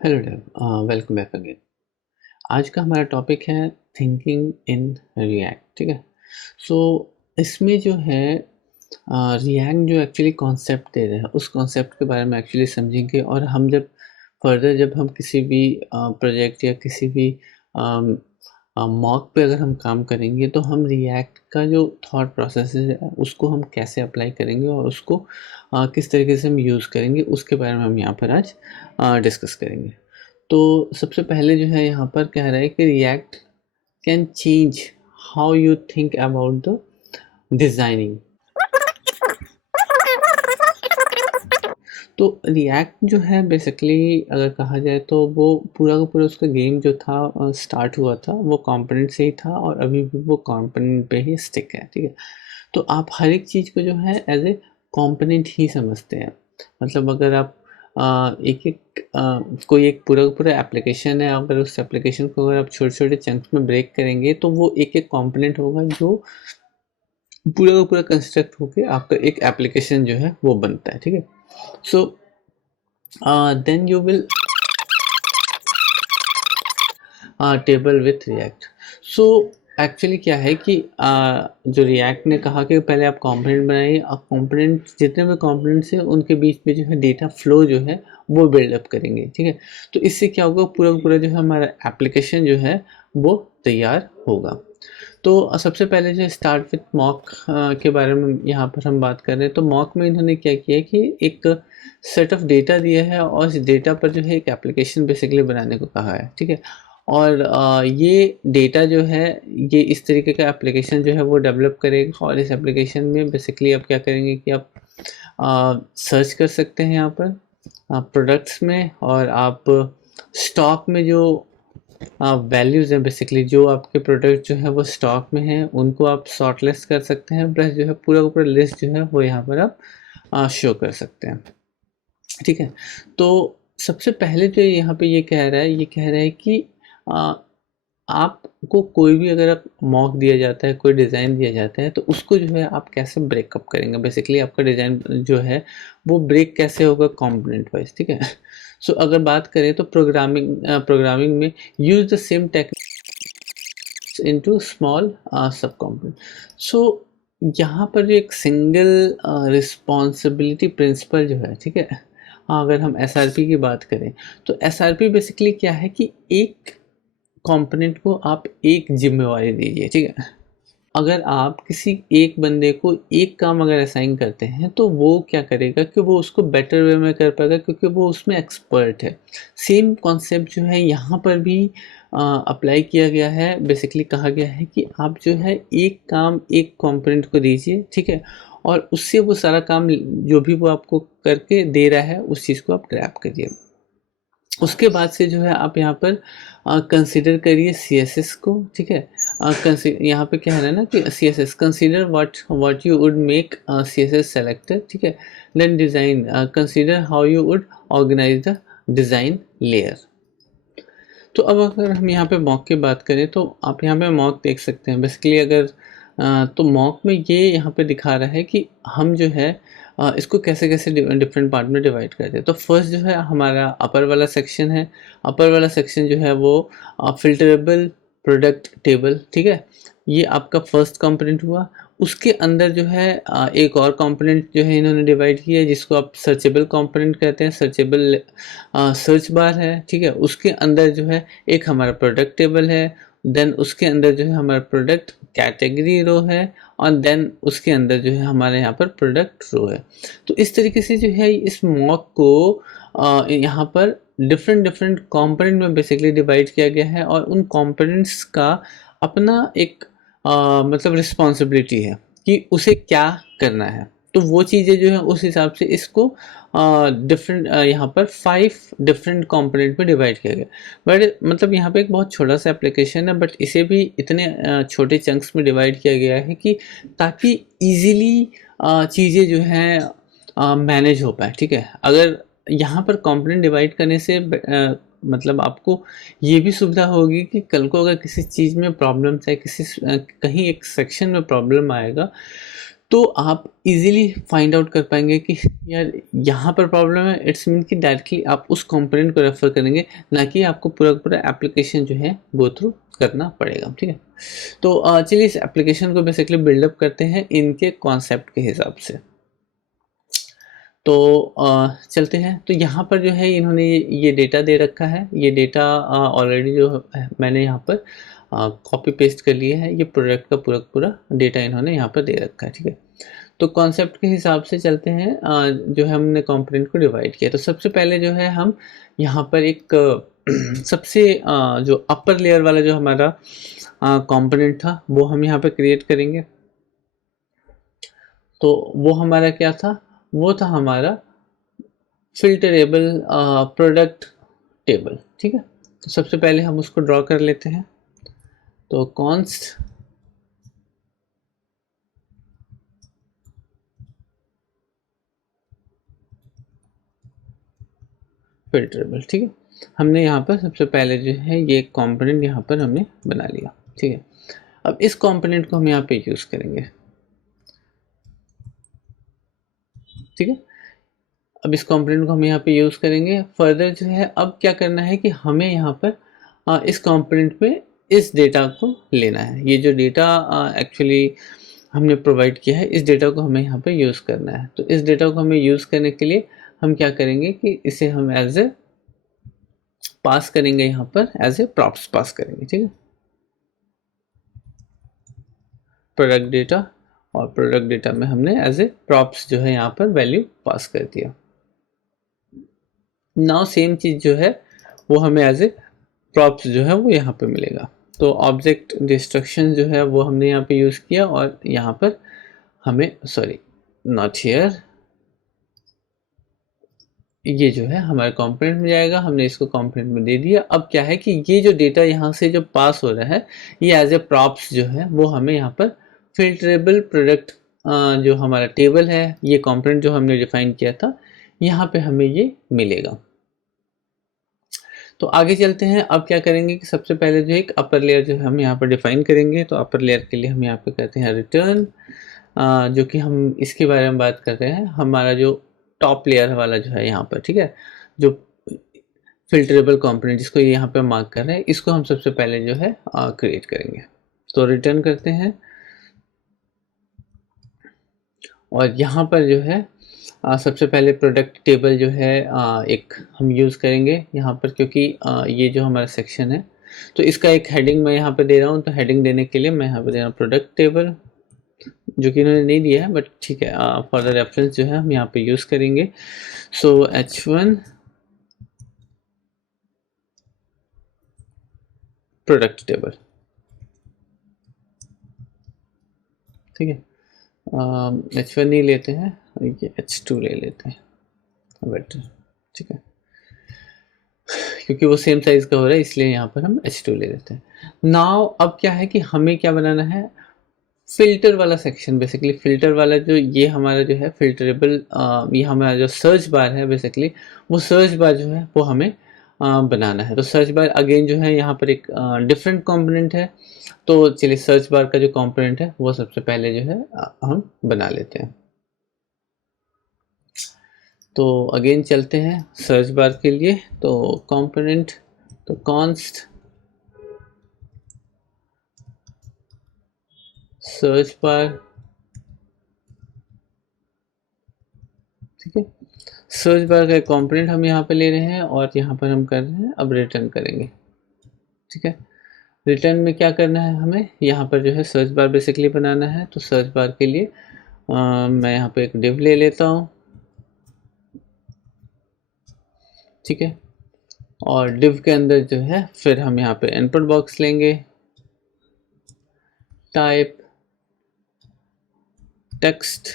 Hello देव, welcome back again. आज का हमारा टॉपिक है थिंकिंग इन रिएक्ट। ठीक है। सो इसमें जो है रिएक्ट जो एक्चुअली कॉन्सेप्ट दे रहा है उस कॉन्सेप्ट के बारे में एक्चुअली समझेंगे। और हम जब फर्दर जब हम किसी भी प्रोजेक्ट या किसी भी मॉक पे अगर हम काम करेंगे तो हम रिएक्ट का जो थॉट प्रोसेस है उसको हम कैसे अप्लाई करेंगे और उसको किस तरीके से हम यूज़ करेंगे उसके बारे में हम यहाँ पर आज डिस्कस करेंगे। तो सबसे पहले जो है यहाँ पर कह रहा है कि react can change how you think about the designing. तो रिएक्ट जो है बेसिकली अगर कहा जाए तो वो पूरा का पूरा उसका गेम जो था स्टार्ट हुआ था वो कंपोनेंट से ही था और अभी भी वो कंपोनेंट पे ही स्टिक है। ठीक है। तो आप हर एक चीज़ को जो है एज ए कंपोनेंट ही समझते हैं। मतलब अगर आप एक एक कोई एक पूरा का पूरा एप्लीकेशन है, अगर उस एप्लीकेशन को अगर आप छोटे छोटे चंक्स में ब्रेक करेंगे तो वो एक एक कंपोनेंट होगा जो पूरा का पूरा कंस्ट्रक्ट होके आपका एक एप्लीकेशन जो है वो बनता है। ठीक है। So then you will table with React. So actually क्या है कि जो रिएक्ट ने कहा कि पहले आप कंपोनेंट बनाइए, आप कंपोनेंट जितने भी कंपोनेंट्स हैं उनके बीच में जो है डेटा फ्लो जो है वो बिल्डअप करेंगे। ठीक है। तो इससे क्या होगा, पूरा का पूरा जो है हमारा एप्लीकेशन जो है वो तैयार होगा। तो सबसे पहले जो स्टार्ट विथ मॉक के बारे में यहाँ पर हम बात कर रहे हैं। तो मॉक में इन्होंने क्या किया है कि एक सेट ऑफ डेटा दिया है और इस डेटा पर जो है एक एप्लीकेशन बेसिकली बनाने को कहा है। ठीक है। और ये डेटा जो है ये इस तरीके का एप्लीकेशन जो है वो डेवलप करेगा। और इस एप्लीकेशन में बेसिकली आप क्या करेंगे कि आप सर्च कर सकते हैं यहाँ पर प्रोडक्ट्स में, और आप स्टॉक में जो वैल्यूज़ हैं बेसिकली जो आपके प्रोडक्ट जो है वो स्टॉक में हैं उनको आप शॉर्ट लिस्ट कर सकते हैं। प्लस जो है पूरा का पूरा लिस्ट जो है वो यहाँ पर आप शो कर सकते हैं। ठीक है। तो सबसे पहले जो यहाँ पे ये कह रहा है, ये कह रहा है कि आ, आपको कोई भी अगर आप मॉक दिया जाता है, कोई डिज़ाइन दिया जाता है तो उसको जो है आप कैसे ब्रेकअप करेंगे। बेसिकली आपका डिज़ाइन जो है वो ब्रेक कैसे होगा कंपोनेंट वाइज। ठीक है। सो अगर बात करें तो प्रोग्रामिंग में use the same techniques into small सब कंपोनेंट। सो यहाँ पर एक सिंगल रिस्पॉन्सिबिलिटी प्रिंसिपल जो है, ठीक है। हाँ, अगर हम एसआरपी की बात करें तो एसआरपी बेसिकली क्या है कि एक कंपोनेंट को आप एक जिम्मेवारी दीजिए। ठीक है। अगर आप किसी एक बंदे को एक काम अगर असाइन करते हैं तो वो क्या करेगा कि वो उसको बेटर वे में कर पाएगा क्योंकि वो उसमें एक्सपर्ट है। सेम कॉन्सेप्ट जो है यहाँ पर भी अप्लाई किया गया है। बेसिकली कहा गया है कि आप जो है एक काम एक कंपोनेंट को दीजिए। ठीक है। और उससे वो सारा काम जो भी वो आपको करके दे रहा है उस चीज़ को आप ग्रैब करिए। उसके बाद से जो है आप यहाँ पर कंसीडर करिए सीएसएस को। ठीक है। यहाँ पे क्या है ना कि CSS consider what you would make CSS selector. ठीक है। Then design consider how you would organise the design layer. तो अब अगर हम यहाँ पे मॉक की बात करें तो आप यहाँ पे मॉक देख सकते हैं। बेसिकली अगर तो मॉक में ये यहाँ पे दिखा रहा है कि हम जो है इसको कैसे कैसे डिफरेंट पार्ट में डिवाइड करते हैं। तो फर्स्ट जो है हमारा अपर वाला सेक्शन है। अपर वाला सेक्शन जो है वो फिल्टरेबल प्रोडक्ट टेबल। ठीक है। ये आपका फर्स्ट कंपोनेंट हुआ। उसके अंदर जो है एक और कंपोनेंट जो है इन्होंने डिवाइड किया है जिसको आप सर्चेबल कंपोनेंट कहते हैं। सर्चेबल सर्च बार है। ठीक है। उसके अंदर जो है एक हमारा प्रोडक्ट टेबल है। देन उसके अंदर जो है हमारा प्रोडक्ट कैटेगरी रो है। और देन उसके अंदर जो है हमारे यहाँ पर प्रोडक्ट रो है। तो इस तरीके से जो है इस मॉक को यहाँ पर डिफरेंट डिफरेंट कंपोनेंट में बेसिकली डिवाइड किया गया है। और उन कंपोनेंट्स का अपना एक मतलब रिस्पॉन्सिबिलिटी है कि उसे क्या करना है। तो वो चीज़ें जो है उस हिसाब से इसको डिफरेंट यहाँ पर 5 डिफरेंट कंपोनेंट में डिवाइड किया गया। बट मतलब यहाँ पे एक बहुत छोटा सा एप्लीकेशन है बट इसे भी इतने छोटे चंक्स में डिवाइड किया गया है कि ताकि इजीली चीज़ें जो हैं मैनेज हो पाए। ठीक है। अगर यहाँ पर कंपोनेंट डिवाइड करने से मतलब आपको ये भी सुविधा होगी कि कल को अगर किसी चीज़ में प्रॉब्लम्स है, कहीं एक सेक्शन में प्रॉब्लम आएगा तो आप इजीली फाइंड आउट कर पाएंगे कि यार यहाँ पर प्रॉब्लम है। इट्स मीन कि डायरेक्टली आप उस कंपोनेंट को रेफर करेंगे, ना कि आपको पूरा पूरा एप्लीकेशन जो है गो थ्रू करना पड़ेगा। ठीक है, तो चलिए इस एप्लीकेशन को बेसिकली बिल्डअप करते हैं इनके कॉन्सेप्ट के हिसाब से। तो चलते हैं। तो यहाँ पर जो है इन्होंने ये डेटा दे रखा है। ये डेटा ऑलरेडी जो है मैंने यहाँ पर कॉपी पेस्ट कर लिया है। ये प्रोडक्ट का पूरा पूरा डेटा इन्होंने यहाँ पर दे रखा है। ठीक है, तो कॉन्सेप्ट के हिसाब से चलते हैं। जो है हमने कंपोनेंट को डिवाइड किया। तो सबसे पहले जो है हम यहाँ पर एक सबसे जो अपर लेयर वाला जो हमारा कंपोनेंट था वो हम यहाँ पर क्रिएट करेंगे। तो वो हमारा क्या था? वो था हमारा फिल्टरेबल प्रोडक्ट टेबल। ठीक है, तो सबसे पहले हम उसको ड्रॉ कर लेते हैं। तो कॉन्स्ट फिल्टरेबल। ठीक है, हमने यहाँ पर सबसे पहले जो है ये कंपोनेंट यहाँ पर हमने बना लिया। ठीक है, अब इस कंपोनेंट को हम यहाँ पे यूज करेंगे। ठीक है, अब इस कंपोनेंट को हम यहाँ पे यूज करेंगे। फर्दर जो है अब क्या करना है कि हमें यहाँ पर इस कंपोनेंट में इस डेटा को लेना है। ये जो डेटा एक्चुअली हमने प्रोवाइड किया है, इस डेटा को हमें यहाँ पे यूज करना है। तो इस डेटा को हमें यूज करने के लिए हम क्या करेंगे कि इसे हम एज ए पास करेंगे, यहाँ पर एज ए प्रॉप्स पास करेंगे। ठीक है, प्रोडक्ट डेटा, और प्रोडक्ट डेटा में हमने एज ए प्रॉप्स जो है यहाँ पर वैल्यू पास कर दिया। नाउ सेम चीज जो है वो हमें एज ए प्रॉप्स जो है वो यहाँ पे मिलेगा। तो ऑब्जेक्ट डिस्ट्रक्शन जो है वो हमने यहाँ पे यूज किया, और यहाँ पर हमें सॉरी नॉट हियर, ये जो है हमारे कंपोनेंट में जाएगा। हमने इसको कंपोनेंट में दे दिया। अब क्या है कि ये जो डेटा यहाँ से जो पास हो रहा है ये एज ए प्रॉप्स जो है वो हमें यहाँ पर फिल्टरेबल प्रोडक्ट जो हमारा टेबल है, ये कंपोनेंट जो हमने डिफाइन किया था, यहाँ पे हमें ये मिलेगा। तो आगे चलते हैं। अब क्या करेंगे कि सबसे पहले जो एक अपर लेयर जो है हम यहाँ पर डिफाइन करेंगे। तो अपर लेयर के लिए हम यहाँ पे कहते हैं रिटर्न, जो कि हम इसके बारे में बात कर रहे हैं। हमारा जो टॉप लेयर वाला जो है यहाँ पर, ठीक है, जो फिल्टरेबल कंपोनेंट जिसको ये यहाँ पे मार्क कर रहे हैं, इसको हम सबसे पहले जो है क्रिएट करेंगे। तो रिटर्न करते हैं, और यहाँ पर जो है सबसे पहले प्रोडक्ट टेबल जो है एक हम यूज़ करेंगे यहाँ पर, क्योंकि ये जो हमारा सेक्शन है तो इसका एक हेडिंग मैं यहाँ पे दे रहा हूँ। तो हेडिंग देने के लिए मैं यहाँ पे दे रहा हूँ प्रोडक्ट टेबल, जो कि इन्होंने नहीं दिया है, बट ठीक है, फॉर द रेफरेंस जो है हम यहाँ पे यूज़ करेंगे। सो H1 प्रोडक्ट टेबल। ठीक है, H1 नहीं लेते हैं, ये H2 ले लेते हैं बेटर। ठीक है, क्योंकि वो सेम साइज का हो रहा है इसलिए यहाँ पर हम H2 ले लेते हैं। नाउ अब क्या है कि हमें क्या बनाना है, फिल्टर वाला सेक्शन। बेसिकली फिल्टर वाला जो ये हमारा जो है फिल्टरेबल, ये हमारा जो सर्च बार है, बेसिकली वो सर्च बार जो है वो हमें बनाना है। तो सर्च बार अगेन जो है यहाँ पर एक डिफरेंट कंपोनेंट है। तो चलिए सर्च बार का जो कंपोनेंट है वो सबसे पहले जो है हम बना लेते हैं। तो अगेन चलते हैं सर्च बार के लिए। तो कंपोनेंट, तो कॉन्स्ट सर्च बार। ठीक है, सर्च बार का कंपोनेंट हम यहाँ पे ले रहे हैं, और यहाँ पर हम कर रहे हैं अब रिटर्न करेंगे। ठीक है, रिटर्न में क्या करना है, हमें यहाँ पर जो है सर्च बार बेसिकली बनाना है। तो सर्च बार के लिए मैं यहाँ पे एक डिव ले लेता हूँ। ठीक है, और डिव के अंदर जो है फिर हम यहाँ पे इनपुट बॉक्स लेंगे, टाइप टेक्स्ट,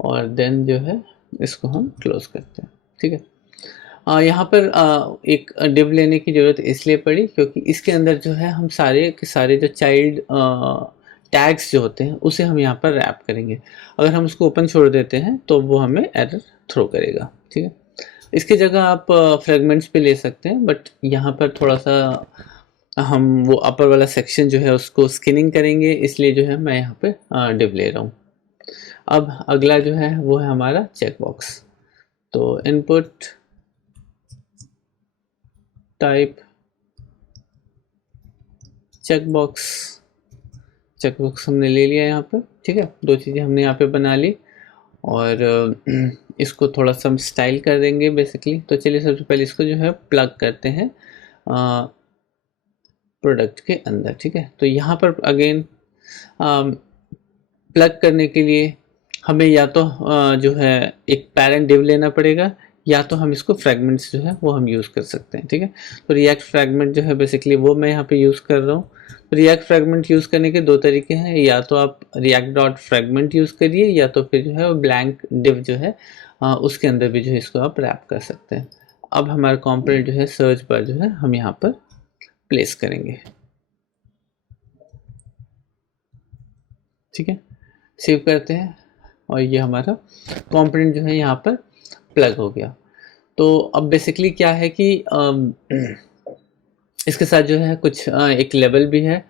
और देन जो है इसको हम क्लोज करते हैं। ठीक है, यहाँ पर एक डिव लेने की ज़रूरत इसलिए पड़ी क्योंकि इसके अंदर जो है हम सारे के सारे जो चाइल्ड टैग्स जो होते हैं उसे हम यहाँ पर रैप करेंगे। अगर हम उसको ओपन छोड़ देते हैं तो वो हमें एरर थ्रो करेगा। ठीक है, इसकी जगह आप फ्रेगमेंट्स पे ले सकते हैं, बट यहाँ पर थोड़ा सा हम वो अपर वाला सेक्शन जो है उसको स्किनिंग करेंगे, इसलिए जो है मैं यहाँ पे div ले रहा हूँ। अब अगला जो है वो है हमारा चेक बॉक्स। तो इनपुट टाइप चेक बॉक्स हमने ले लिया यहाँ पे, ठीक है। दो चीज़ें हमने यहाँ पे बना ली और इसको थोड़ा सा हम स्टाइल कर देंगे बेसिकली। तो चलिए सबसे पहले इसको जो है प्लग करते हैं प्रोडक्ट के अंदर, ठीक है। तो यहाँ पर अगेन प्लग करने के लिए हमें या तो जो है एक पैरेंट डिव लेना पड़ेगा, या तो हम इसको फ्रैगमेंट्स जो है वो हम यूज़ कर सकते हैं, ठीक है। तो रिएक्ट फ्रैगमेंट जो है बेसिकली वो मैं यहाँ पे यूज़ कर रहा हूँ। तो रिएक्ट फ्रैगमेंट यूज़ करने के दो तरीके हैं, या तो आप रिएक्ट डॉट फ्रैगमेंट यूज़ करिए, या तो फिर जो है वो ब्लैंक डिव जो है उसके अंदर भी जो है इसको आप रैप कर सकते हैं। अब हमारा कॉम्पोनेंट जो है सर्च बार जो है हम यहाँ पर प्लेस करेंगे, ठीक है। सेव करते हैं और ये हमारा कंपोनेंट जो है यहाँ पर प्लग हो गया। तो अब बेसिकली क्या है कि इसके साथ जो है कुछ एक लेवल भी है,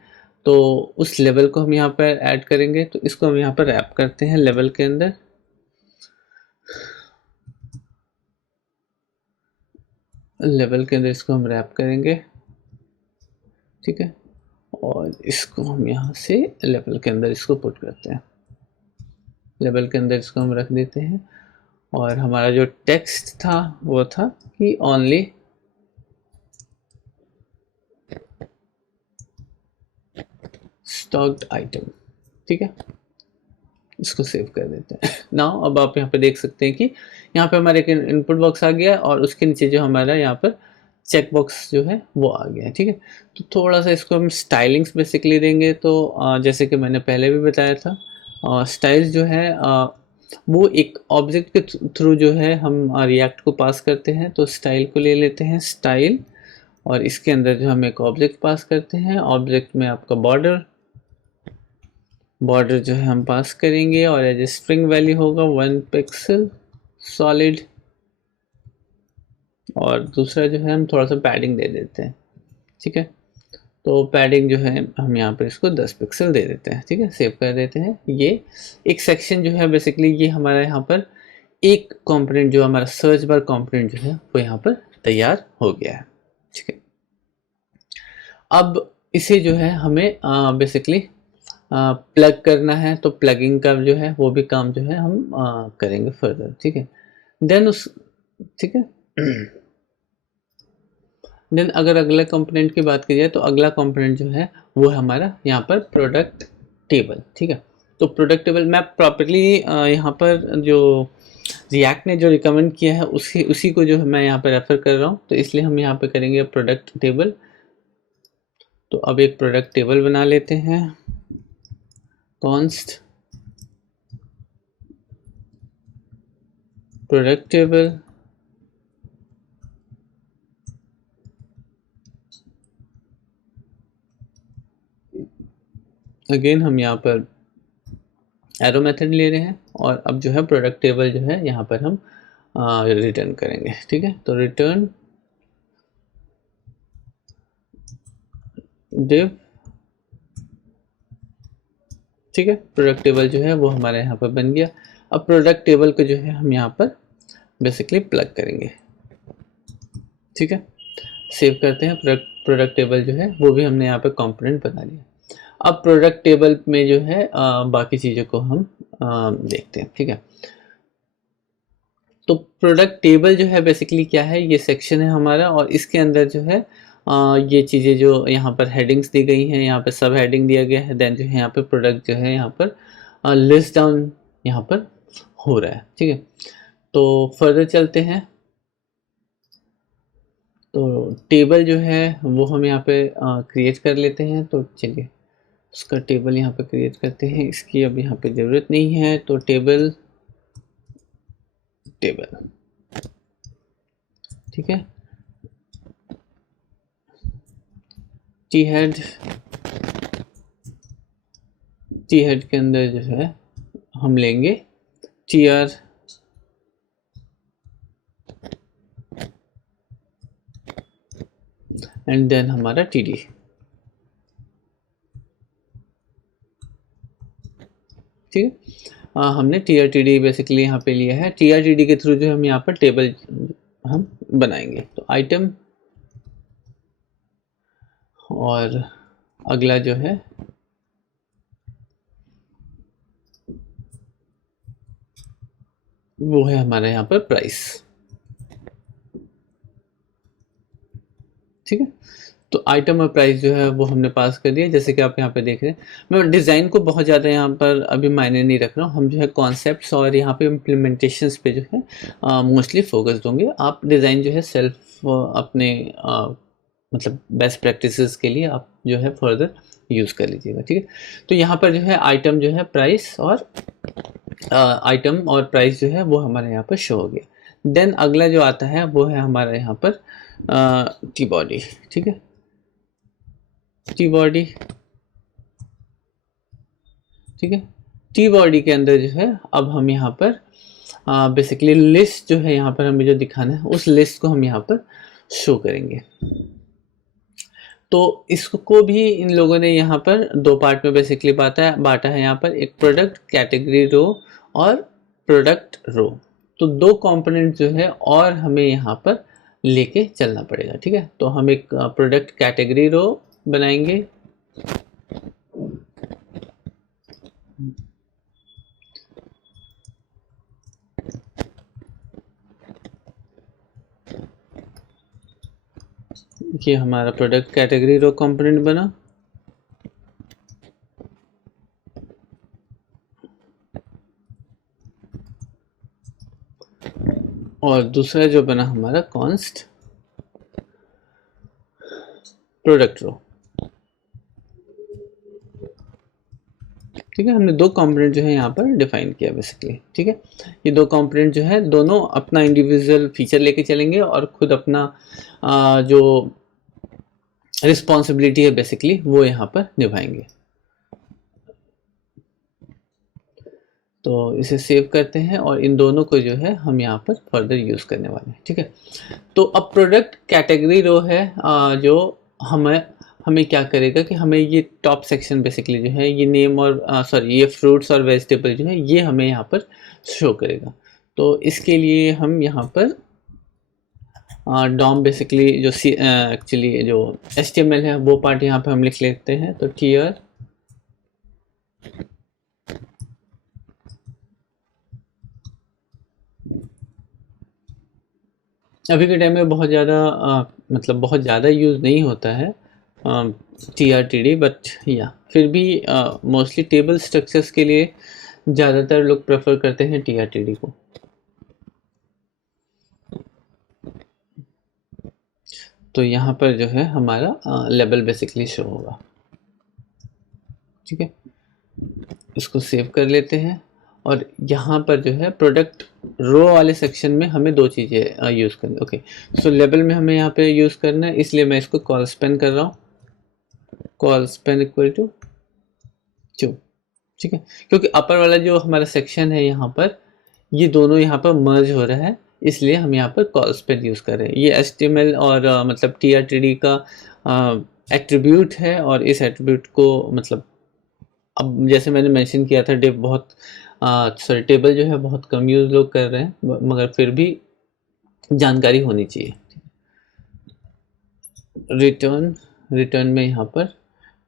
तो उस लेवल को हम यहाँ पर ऐड करेंगे। तो इसको हम यहाँ पर रैप करते हैं लेवल के अंदर, इसको हम रैप करेंगे, ठीक है। और इसको हम यहाँ से लेवल के अंदर इसको पुट करते हैं, लेवल के अंदर इसको हम रख देते हैं। और हमारा जो टेक्स्ट था वो था कि ओनली स्टॉक्ड आइटम, ठीक है। इसको सेव कर देते हैं। नाउ अब आप यहाँ पे देख सकते हैं कि यहाँ पे हमारे एक इनपुट बॉक्स आ गया और उसके नीचे जो हमारा यहाँ पर चेक बॉक्स जो है वो आ गया है, ठीक है। तो थोड़ा सा इसको हम स्टाइलिंग्स बेसिकली देंगे। तो जैसे कि मैंने पहले भी बताया था, स्टाइल्स जो है वो एक ऑब्जेक्ट के थ्रू जो है हम रिएक्ट को पास करते हैं। तो स्टाइल को ले लेते हैं, स्टाइल, और इसके अंदर जो हम एक ऑब्जेक्ट पास करते हैं, ऑब्जेक्ट में आपका बॉर्डर जो है हम पास करेंगे और एज स्ट्रिंग वैल्यू होगा 1 पिक्सल सॉलिड। और दूसरा जो है हम थोड़ा सा पैडिंग दे देते हैं, ठीक है। तो पैडिंग जो है हम यहाँ पर इसको 10 पिक्सल दे देते हैं, ठीक है। सेव कर देते हैं। ये एक सेक्शन जो है बेसिकली ये हमारा यहाँ पर एक कंपोनेंट जो हमारा सर्च बार कंपोनेंट जो है वो यहाँ पर तैयार हो गया है, ठीक है। अब इसे जो है हमें बेसिकली प्लग करना है। तो प्लगिंग का जो है वो भी काम जो है हम करेंगे फर्दर, ठीक है। देन ठीक है। देन अगर अगले कंपोनेंट की बात की जाए तो अगला कंपोनेंट जो है वो है हमारा यहाँ पर प्रोडक्ट टेबल, ठीक है। तो प्रोडक्ट टेबल मैं प्रॉपर्ली यहाँ पर जो रिएक्ट ने जो रिकमेंड किया है उसी को जो है मैं यहाँ पर रेफर कर रहा हूँ। तो इसलिए हम यहाँ पे करेंगे प्रोडक्ट टेबल। तो अब एक प्रोडक्ट टेबल बना लेते हैं, कॉन्स्ट प्रोडक्ट टेबल, अगेन हम यहाँ पर एरो मेथड ले रहे हैं और अब जो है प्रोडक्ट टेबल जो है यहाँ पर हम रिटर्न करेंगे, ठीक है। तो रिटर्न डिव, ठीक है। प्रोडक्ट टेबल जो है वो हमारे यहाँ पर बन गया। अब प्रोडक्ट टेबल को जो है हम यहाँ पर बेसिकली प्लग करेंगे, ठीक है। सेव करते हैं। प्रोडक्ट टेबल जो है वो भी हमने यहाँ पे कंपोनेंट बना लिया। अब प्रोडक्ट टेबल में जो है बाकी चीज़ों को हम देखते हैं, ठीक है। तो प्रोडक्ट टेबल जो है बेसिकली क्या है, ये सेक्शन है हमारा और इसके अंदर जो है ये चीज़ें जो यहाँ पर हेडिंग्स दी गई हैं, यहाँ पर सब हेडिंग दिया गया है। देन जो है यहाँ पे प्रोडक्ट जो है यहाँ पर लिस्ट डाउन यहाँ पर हो रहा है, ठीक है। तो फर्दर चलते हैं। तो टेबल जो है वो हम यहाँ पे क्रिएट कर लेते हैं। तो चलिए उसका टेबल यहाँ पे क्रिएट करते हैं, इसकी अब यहाँ पे ज़रूरत नहीं है। तो टेबल, ठीक है। टी हेड के अंदर जो है हम लेंगे टीआर एंड देन हमारा टीडी, ठीक है। हमने TRTD बेसिकली यहाँ पे लिया है। TRTD के थ्रू जो है हम यहाँ पर टेबल हम बनाएंगे। तो आइटम और अगला जो है वो है हमारा यहाँ पर प्राइस। ठीक है। तो आइटम और प्राइस जो है वो हमने पास कर दिया, जैसे कि आप यहाँ पे देख रहे हैं। मैं डिज़ाइन को बहुत ज़्यादा यहाँ पर अभी मायने नहीं रख रहा हूँ, हम जो है कॉन्सेप्ट्स और यहाँ पे इम्प्लीमेंटेशंस पे जो है मोस्टली फोकस दूंगे। आप डिज़ाइन जो है सेल्फ अपने मतलब बेस्ट प्रैक्टिसेस के लिए आप जो है फर्दर यूज़ कर लीजिएगा। ठीक है। तो यहाँ पर जो है आइटम जो है प्राइस और आइटम और प्राइस जो है वो हमारे यहाँ पर शो हो गया। देन अगला जो आता है वो है हमारा यहाँ पर टी बॉडी। ठीक है। टी बॉडी, ठीक है। टी बॉडी के अंदर जो है अब हम यहाँ पर बेसिकली लिस्ट जो है यहाँ पर हमें जो दिखाना है उस लिस्ट को हम यहाँ पर शो करेंगे। तो इसको भी इन लोगों ने यहाँ पर दो पार्ट में बेसिकली बांटा है यहाँ पर, एक प्रोडक्ट कैटेगरी रो और प्रोडक्ट रो। तो दो कंपोनेंट जो है और हमें यहाँ पर लेके चलना पड़ेगा। ठीक है। तो हम एक प्रोडक्ट कैटेगरी रो बनाएंगे, ये हमारा प्रोडक्ट कैटेगरी रो कंपोनेंट बना। और दूसरा जो बना हमारा कॉन्स्ट प्रोडक्ट रो। ठीक है। हमने दो कंपोनेंट जो है यहाँ पर डिफाइन किया बेसिकली। ठीक है। ये दो कंपोनेंट जो है दोनों अपना इंडिविजुअल फीचर लेके चलेंगे और खुद अपना जो रिस्पॉन्सिबिलिटी है बेसिकली वो यहाँ पर निभाएंगे। तो इसे सेव करते हैं और इन दोनों को जो है हम यहाँ पर फर्दर यूज़ करने वाले हैं। ठीक है। तो अब प्रोडक्ट कैटेगरी रो है जो हमें क्या करेगा कि हमें ये टॉप सेक्शन बेसिकली जो है ये नेम और सॉरी ये फ्रूट्स और वेजिटेबल जो है ये हमें यहाँ पर शो करेगा। तो इसके लिए हम यहाँ पर डॉम बेसिकली जो एक्चुअली जो HTML है वो पार्ट यहाँ पे हम लिख लेते हैं। तो टीयर अभी के टाइम में बहुत ज़्यादा मतलब बहुत ज़्यादा यूज़ नहीं होता है TRTD, बट या फिर भी मोस्टली टेबल स्ट्रक्चर्स के लिए ज़्यादातर लोग प्रेफर करते हैं TRTD को। तो यहाँ पर जो है हमारा लेबल बेसिकली शो होगा। ठीक है। इसको सेव कर लेते हैं और यहाँ पर जो है प्रोडक्ट रो वाले सेक्शन में हमें दो चीज़ें यूज़ करनी। ओके। सो लेबल में हमें यहाँ पे यूज़ करना है, इसलिए मैं इसको कॉल स्पेन कर रहा हूँ, कॉल स्पेन इक्वल टू 2। ठीक है। क्योंकि अपर वाला जो हमारा सेक्शन है यहाँ पर ये दोनों यहाँ पर मर्ज हो रहा है, इसलिए हम यहाँ पर कॉल स्पेन यूज़ कर रहे हैं। ये HTML और मतलब TRTD का एट्रीब्यूट है और इस एट्रीब्यूट को मतलब अब जैसे मैंने मेंशन किया था डिव बहुत सॉरी टेबल जो है बहुत कम यूज़ लोग कर रहे हैं, मगर फिर भी जानकारी होनी चाहिए। रिटर्न में यहाँ पर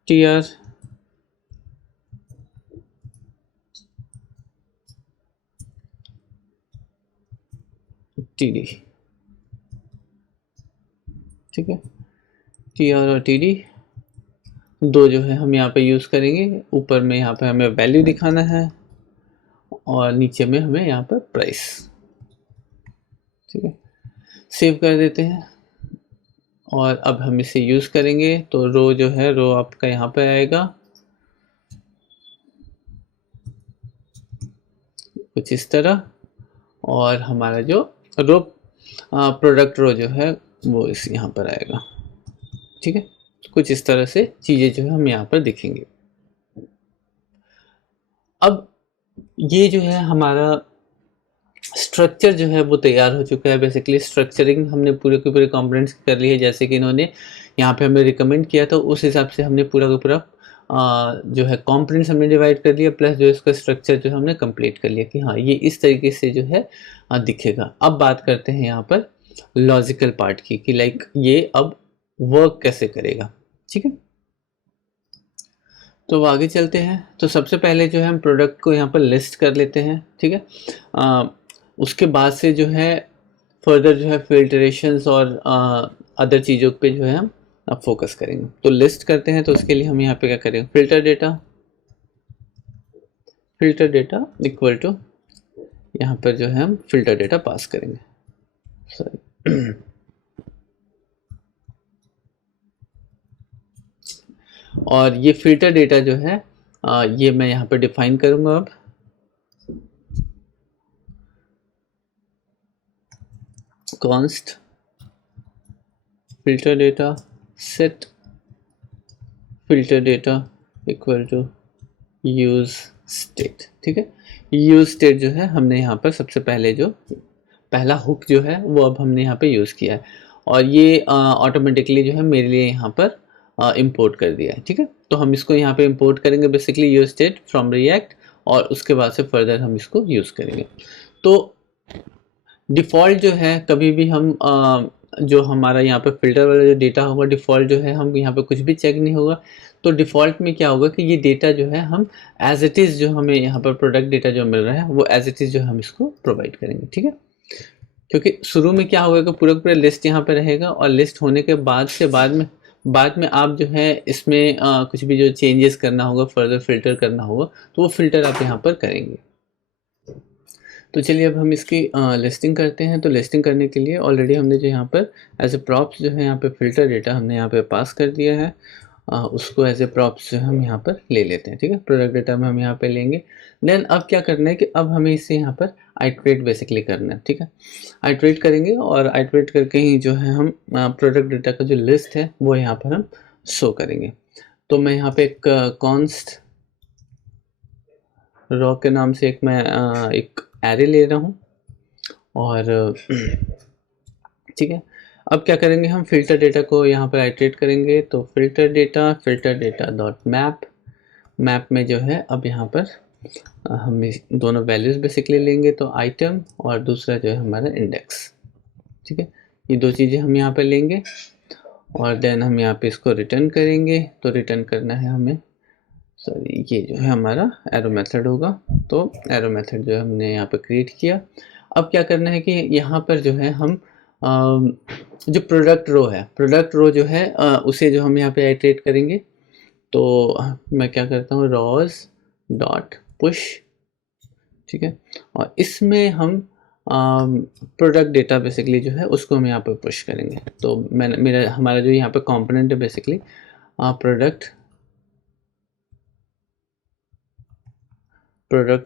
TRTD। ठीक है। TR और TD दो जो है हम यहाँ पे यूज़ करेंगे। ऊपर में यहाँ पे हमें वैल्यू दिखाना है और नीचे में हमें यहाँ पर प्राइस। ठीक है। सेव कर देते हैं और अब हम इसे यूज़ करेंगे। तो रो जो है रो आपका यहाँ पे आएगा कुछ इस तरह, और हमारा जो रो प्रोडक्ट रो जो है वो इस यहाँ पर आएगा। ठीक है। कुछ इस तरह से चीज़ें जो है हम यहाँ पर दिखेंगे। अब ये जो है हमारा स्ट्रक्चर जो है वो तैयार हो चुका है। बेसिकली स्ट्रक्चरिंग हमने पूरे के पूरे कंपोनेंट्स कर लिए, जैसे कि इन्होंने यहाँ पे हमें रिकमेंड किया था उस हिसाब से हमने पूरा का पूरा जो है कंपोनेंट्स हमने डिवाइड कर लिया, प्लस जो इसका स्ट्रक्चर जो हमने कंप्लीट कर लिया कि हाँ ये इस तरीके से जो है दिखेगा। अब बात करते हैं यहाँ पर लॉजिकल पार्ट की कि लाइक ये अब वर्क कैसे करेगा। ठीक है, तो अब आगे चलते हैं। तो सबसे पहले जो है हम प्रोडक्ट को यहाँ पर लिस्ट कर लेते हैं। ठीक है, उसके बाद से जो है फर्दर जो है फिल्ट्रेशंस और अदर चीज़ों पे जो है हम अब फोकस करेंगे। तो लिस्ट करते हैं, तो उसके लिए हम यहाँ पे क्या करेंगे, फिल्टर डेटा इक्वल टू यहाँ पर जो है हम फिल्टर डेटा पास करेंगे। सॉरी और ये फिल्टर डेटा जो है ये मैं यहाँ पर डिफाइन करूँगा। अब const filter data set filter data equal to use state. ठीक है, यूज स्टेट जो है हमने यहाँ पर सबसे पहले जो पहला हुक जो है वो अब हमने यहाँ पे यूज़ किया है और ये ऑटोमेटिकली जो है मेरे लिए यहाँ पर इंपोर्ट कर दिया है। ठीक है, तो हम इसको यहाँ पे इंपोर्ट करेंगे basically use state from react और उसके बाद से फर्दर हम इसको यूज़ करेंगे। तो डिफ़ॉल्ट जो है कभी भी हम जो हमारा यहाँ पे फिल्टर वाला जो डेटा होगा डिफ़ॉल्ट जो है हम यहाँ पे कुछ भी चेक नहीं होगा। तो डिफ़ॉल्ट में क्या होगा कि ये डेटा जो है हम एज इट इज़ जो हमें यहाँ पर प्रोडक्ट डेटा जो मिल रहा है वो एज इट इज़ जो हम इसको प्रोवाइड करेंगे। ठीक है, क्योंकि शुरू में क्या होगा कि पूरा लिस्ट यहाँ पे रहेगा और लिस्ट होने के बाद से बाद में आप जो है इसमें कुछ भी जो चेंजेस करना होगा फर्दर फिल्टर करना होगा तो वो फिल्टर आप यहाँ पर करेंगे। तो चलिए अब हम इसकी लिस्टिंग करते हैं। तो लिस्टिंग करने के लिए ऑलरेडी हमने जो यहाँ पर एज ए प्रॉप्स जो है यहाँ पे फिल्टर डेटा हमने यहाँ पे पास कर दिया है, उसको एज ए प्रॉप्स जो हम यहाँ पर ले लेते हैं। ठीक है, प्रोडक्ट डेटा में हम यहाँ पे लेंगे। देन अब क्या करना है कि अब हमें इसे यहाँ पर आइट्रेट बेसिकली करना है। ठीक है, आइट्रेट करेंगे और आइट्रेट करके ही जो है हम प्रोडक्ट डेटा का जो लिस्ट है वो यहाँ पर हम शो करेंगे। तो मैं यहाँ पे एक कॉन्स्ट रॉ के नाम से एक एरे ले रहा हूँ और ठीक है, अब क्या करेंगे हम फिल्टर डेटा को यहाँ पर आइट्रेट करेंगे। तो फिल्टर डेटा डॉट मैप में जो है अब यहाँ पर हम दोनों वैल्यूज़ बेसिकली लेंगे। तो आइटम और दूसरा जो है हमारा इंडेक्स। ठीक है, ये दो चीज़ें हम यहाँ पर लेंगे और देन हम यहाँ पे इसको रिटर्न करेंगे। तो रिटर्न करना है हमें, सॉरी ये जो है हमारा एरो मेथड होगा। तो एरो मेथड जो है हमने यहाँ पर क्रिएट किया। अब क्या करना है कि यहाँ पर जो है हम जो प्रोडक्ट रो जो है उसे जो हम यहाँ पे आइट्रेट करेंगे। तो मैं क्या करता हूँ रॉज डॉट पुश। ठीक है, और इसमें हम प्रोडक्ट डेटा बेसिकली जो है उसको हम यहाँ पे पुश करेंगे। तो हमारा जो यहाँ पे कंपोनेंट है बेसिकली प्रोडक्ट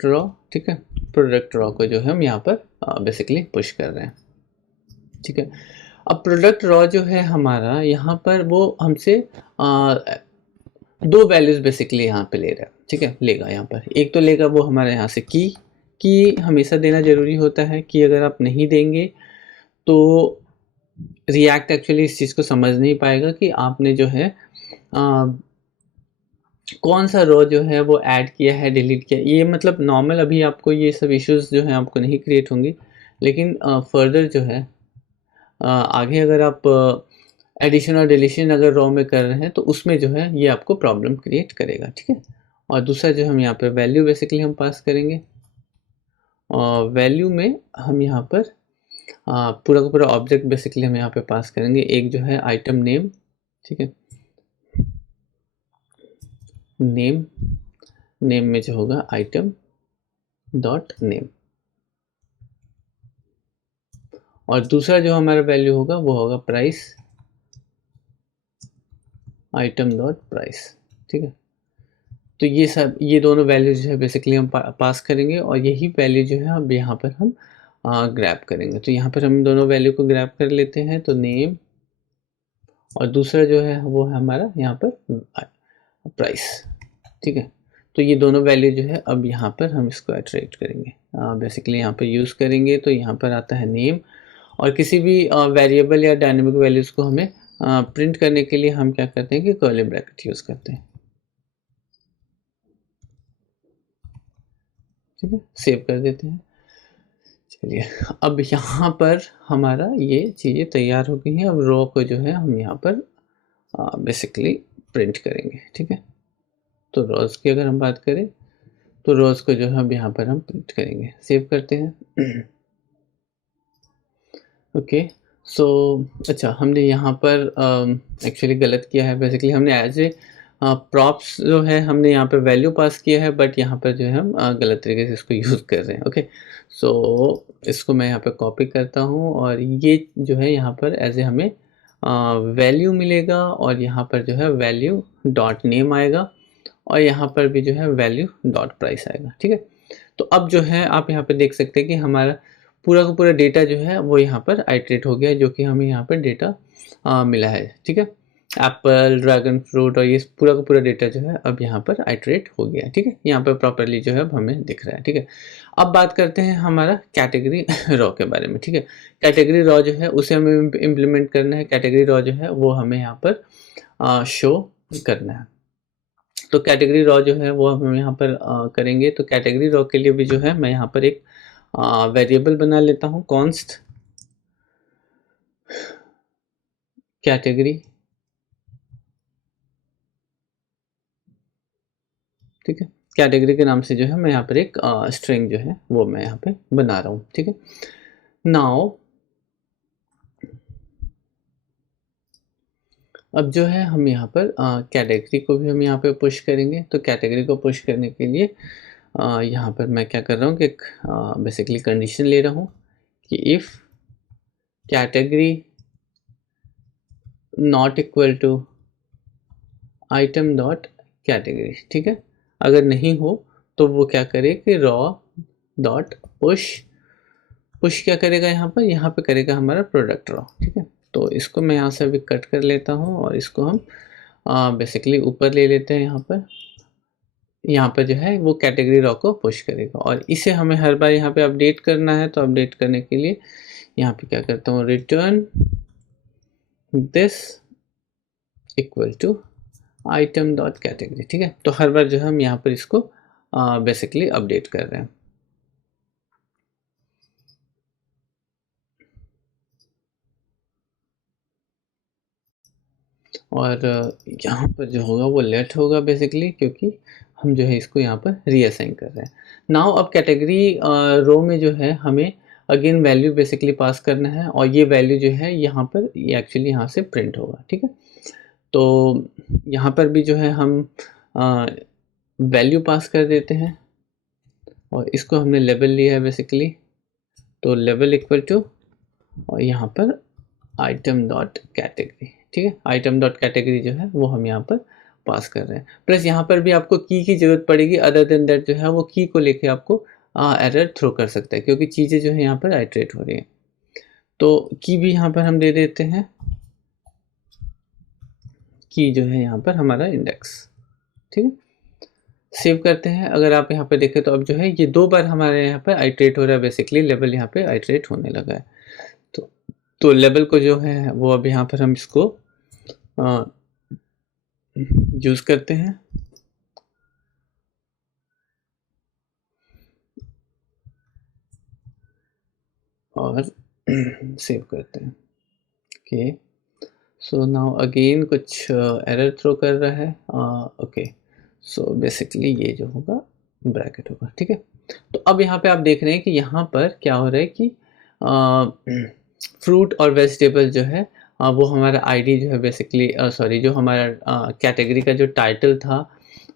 रॉ। ठीक है, प्रोडक्ट रॉ को जो है हम यहाँ पर बेसिकली पुश कर रहे हैं। ठीक है, अब प्रोडक्ट रॉ जो है हमारा यहाँ पर वो हमसे दो वैल्यूज़ बेसिकली यहाँ पे ले रहा है। ठीक है, लेगा यहाँ पर एक तो लेगा वो हमारे यहाँ से की हमेशा देना ज़रूरी होता है कि अगर आप नहीं देंगे तो रिएक्ट एक्चुअली इस चीज़ को समझ नहीं पाएगा कि आपने जो है कौन सा रो जो है वो ऐड किया है डिलीट किया। ये मतलब नॉर्मल अभी आपको ये सब इश्यूज़ जो हैं आपको नहीं क्रिएट होंगी, लेकिन फर्दर जो है आगे अगर आप एडिशन और डिलीशन अगर रो में कर रहे हैं तो उसमें जो है ये आपको प्रॉब्लम क्रिएट करेगा। ठीक है, और दूसरा जो हम यहाँ पर वैल्यू बेसिकली हम पास करेंगे और वैल्यू में हम यहाँ पर पूरा का पूरा ऑब्जेक्ट बेसिकली हम यहाँ पे पास करेंगे। एक जो है आइटम नेम। ठीक है, नेम में जो होगा आइटम डॉट नेम और दूसरा जो हमारा वैल्यू होगा वो होगा प्राइस आइटम डॉट प्राइस। ठीक है, तो ये दोनों वैल्यू जो है बेसिकली हम पास करेंगे और यही वैल्यू जो है अब यहाँ पर हम ग्रैब करेंगे। तो यहाँ पर हम दोनों वैल्यू को ग्रैब कर लेते हैं। तो नेम और दूसरा जो है वो है हमारा यहाँ पर प्राइस। ठीक है, तो ये दोनों वैल्यू जो है अब यहाँ पर हम इसको इटरेट करेंगे बेसिकली यहाँ पर यूज़ करेंगे। तो यहाँ पर आता है नेम और किसी भी वेरिएबल या डायनेमिक वैल्यूज़ को हमें प्रिंट करने के लिए हम क्या करते हैं कि कर्ली ब्रैकेट यूज़ करते हैं। ठीक है, सेव कर देते हैं। चलिए, अब यहाँ पर हमारा ये चीज़ें तैयार हो गई हैं। अब रो को जो है हम यहाँ पर बेसिकली प्रिंट करेंगे। ठीक है, तो रोज़ की अगर हम बात करें तो रोज़ को जो है अब यहाँ पर हम प्रिंट करेंगे। सेव करते हैं। ओके, सो अच्छा, हमने यहाँ पर एक्चुअली गलत किया है। बेसिकली हमने एज ए प्रॉप्स जो है हमने यहाँ पे वैल्यू पास किया है, बट यहाँ पर जो है हम गलत तरीके से इसको यूज़ कर रहे हैं। ओके, सो इसको मैं यहाँ पे कॉपी करता हूँ और ये जो है यहाँ पर एज ए हमें वैल्यू मिलेगा और यहाँ पर जो है वैल्यू डॉट नेम आएगा और यहाँ पर भी जो है वैल्यू डॉट प्राइस आएगा। ठीक है, तो अब जो है आप यहाँ पे देख सकते हैं कि हमारा पूरा का पूरा डेटा जो है वो यहाँ पर आइट्रेट हो गया है, जो कि हमें यहाँ पर डेटा मिला है। ठीक है, एप्पल, ड्रैगन फ्रूट और ये पूरा का पूरा डेटा जो है अब यहाँ पर आइट्रेट हो गया है। ठीक है, यहाँ पर प्रॉपरली जो है अब हमें दिख रहा है। ठीक है, अब बात करते हैं हमारा कैटेगरी रॉ के बारे में। ठीक है, कैटेगरी रॉ जो है उसे हमें इम्प्लीमेंट करना है। कैटेगरी रॉ जो है वो हमें यहाँ पर शो करना है। तो कैटेगरी रॉ जो है वो हम यहाँ पर करेंगे। तो कैटेगरी रॉ के लिए भी जो है मैं यहाँ पर एक वेरिएबल बना लेता हूँ, कॉन्स्ट कैटेगरी। ठीक है, कैटेगरी के नाम से जो है मैं यहाँ पर एक स्ट्रिंग जो है वो मैं यहाँ पे बना रहा हूँ। ठीक है, नाउ अब जो है हम यहाँ पर कैटेगरी को भी हम यहाँ पे पुश करेंगे। तो कैटेगरी को पुश करने के लिए यहाँ पर मैं क्या कर रहा हूँ कि एक बेसिकली कंडीशन ले रहा हूँ कि if category not equal to item dot category. ठीक है, अगर नहीं हो तो वो क्या करे कि रॉ डॉट पुश क्या करेगा यहाँ पे करेगा हमारा प्रोडक्ट रॉ। ठीक है, तो इसको मैं यहाँ से अभी कट कर लेता हूँ और इसको हम बेसिकली ऊपर ले लेते हैं। यहाँ पर जो है वो कैटेगरी रॉ को पुश करेगा और इसे हमें हर बार यहाँ पे अपडेट करना है। तो अपडेट करने के लिए यहाँ पे क्या करता हूँ, return this equal to item dot category. ठीक है, तो हर बार जो है हम यहाँ पर इसको बेसिकली अपडेट कर रहे हैं। और यहाँ पर जो होगा वो लेट होगा बेसिकली, क्योंकि हम जो है इसको यहाँ पर रीअसाइन कर रहे हैं। नाउ अब कैटेगरी रो में जो है हमें अगेन वैल्यू बेसिकली पास करना है और ये वैल्यू जो है यहाँ पर ये एक्चुअली यहाँ से प्रिंट होगा। ठीक है, तो यहाँ पर भी जो है हम वैल्यू पास कर देते हैं और इसको हमने लेवल लिया है बेसिकली। तो लेवल इक्वल टू और यहाँ पर आइटम डॉट कैटेगरी। ठीक है, आइटम डॉट कैटेगरी जो है वो हम यहाँ पर पास कर रहे हैं। प्लस यहाँ पर भी आपको की ज़रूरत पड़ेगी। अदर देन दैट जो है वो की को लेके आपको एरर थ्रो कर सकता है, क्योंकि चीज़ें जो है यहाँ पर आइट्रेट हो रही हैं। तो की भी यहाँ पर हम दे देते हैं, की जो है यहाँ पर हमारा इंडेक्स। ठीक है, सेव करते हैं। अगर आप यहाँ पे देखें तो अब जो है ये 2 बार हमारे यहाँ पर आइट्रेट हो रहा है। बेसिकली लेवल यहाँ पे आइट्रेट होने लगा है। तो लेवल को जो है वो अब यहाँ पर हम इसको यूज़ करते हैं और सेव करते हैं। ओके, सो नाउ अगेन कुछ एरर थ्रो कर रहा है। ओके, सो बेसिकली ये जो होगा ब्रैकेट होगा। ठीक है, तो अब यहाँ पे आप देख रहे हैं कि यहाँ पर क्या हो रहा है कि फ्रूट और वेजिटेबल जो है वो हमारा आईडी जो है बेसिकली सॉरी जो हमारा कैटेगरी का जो टाइटल था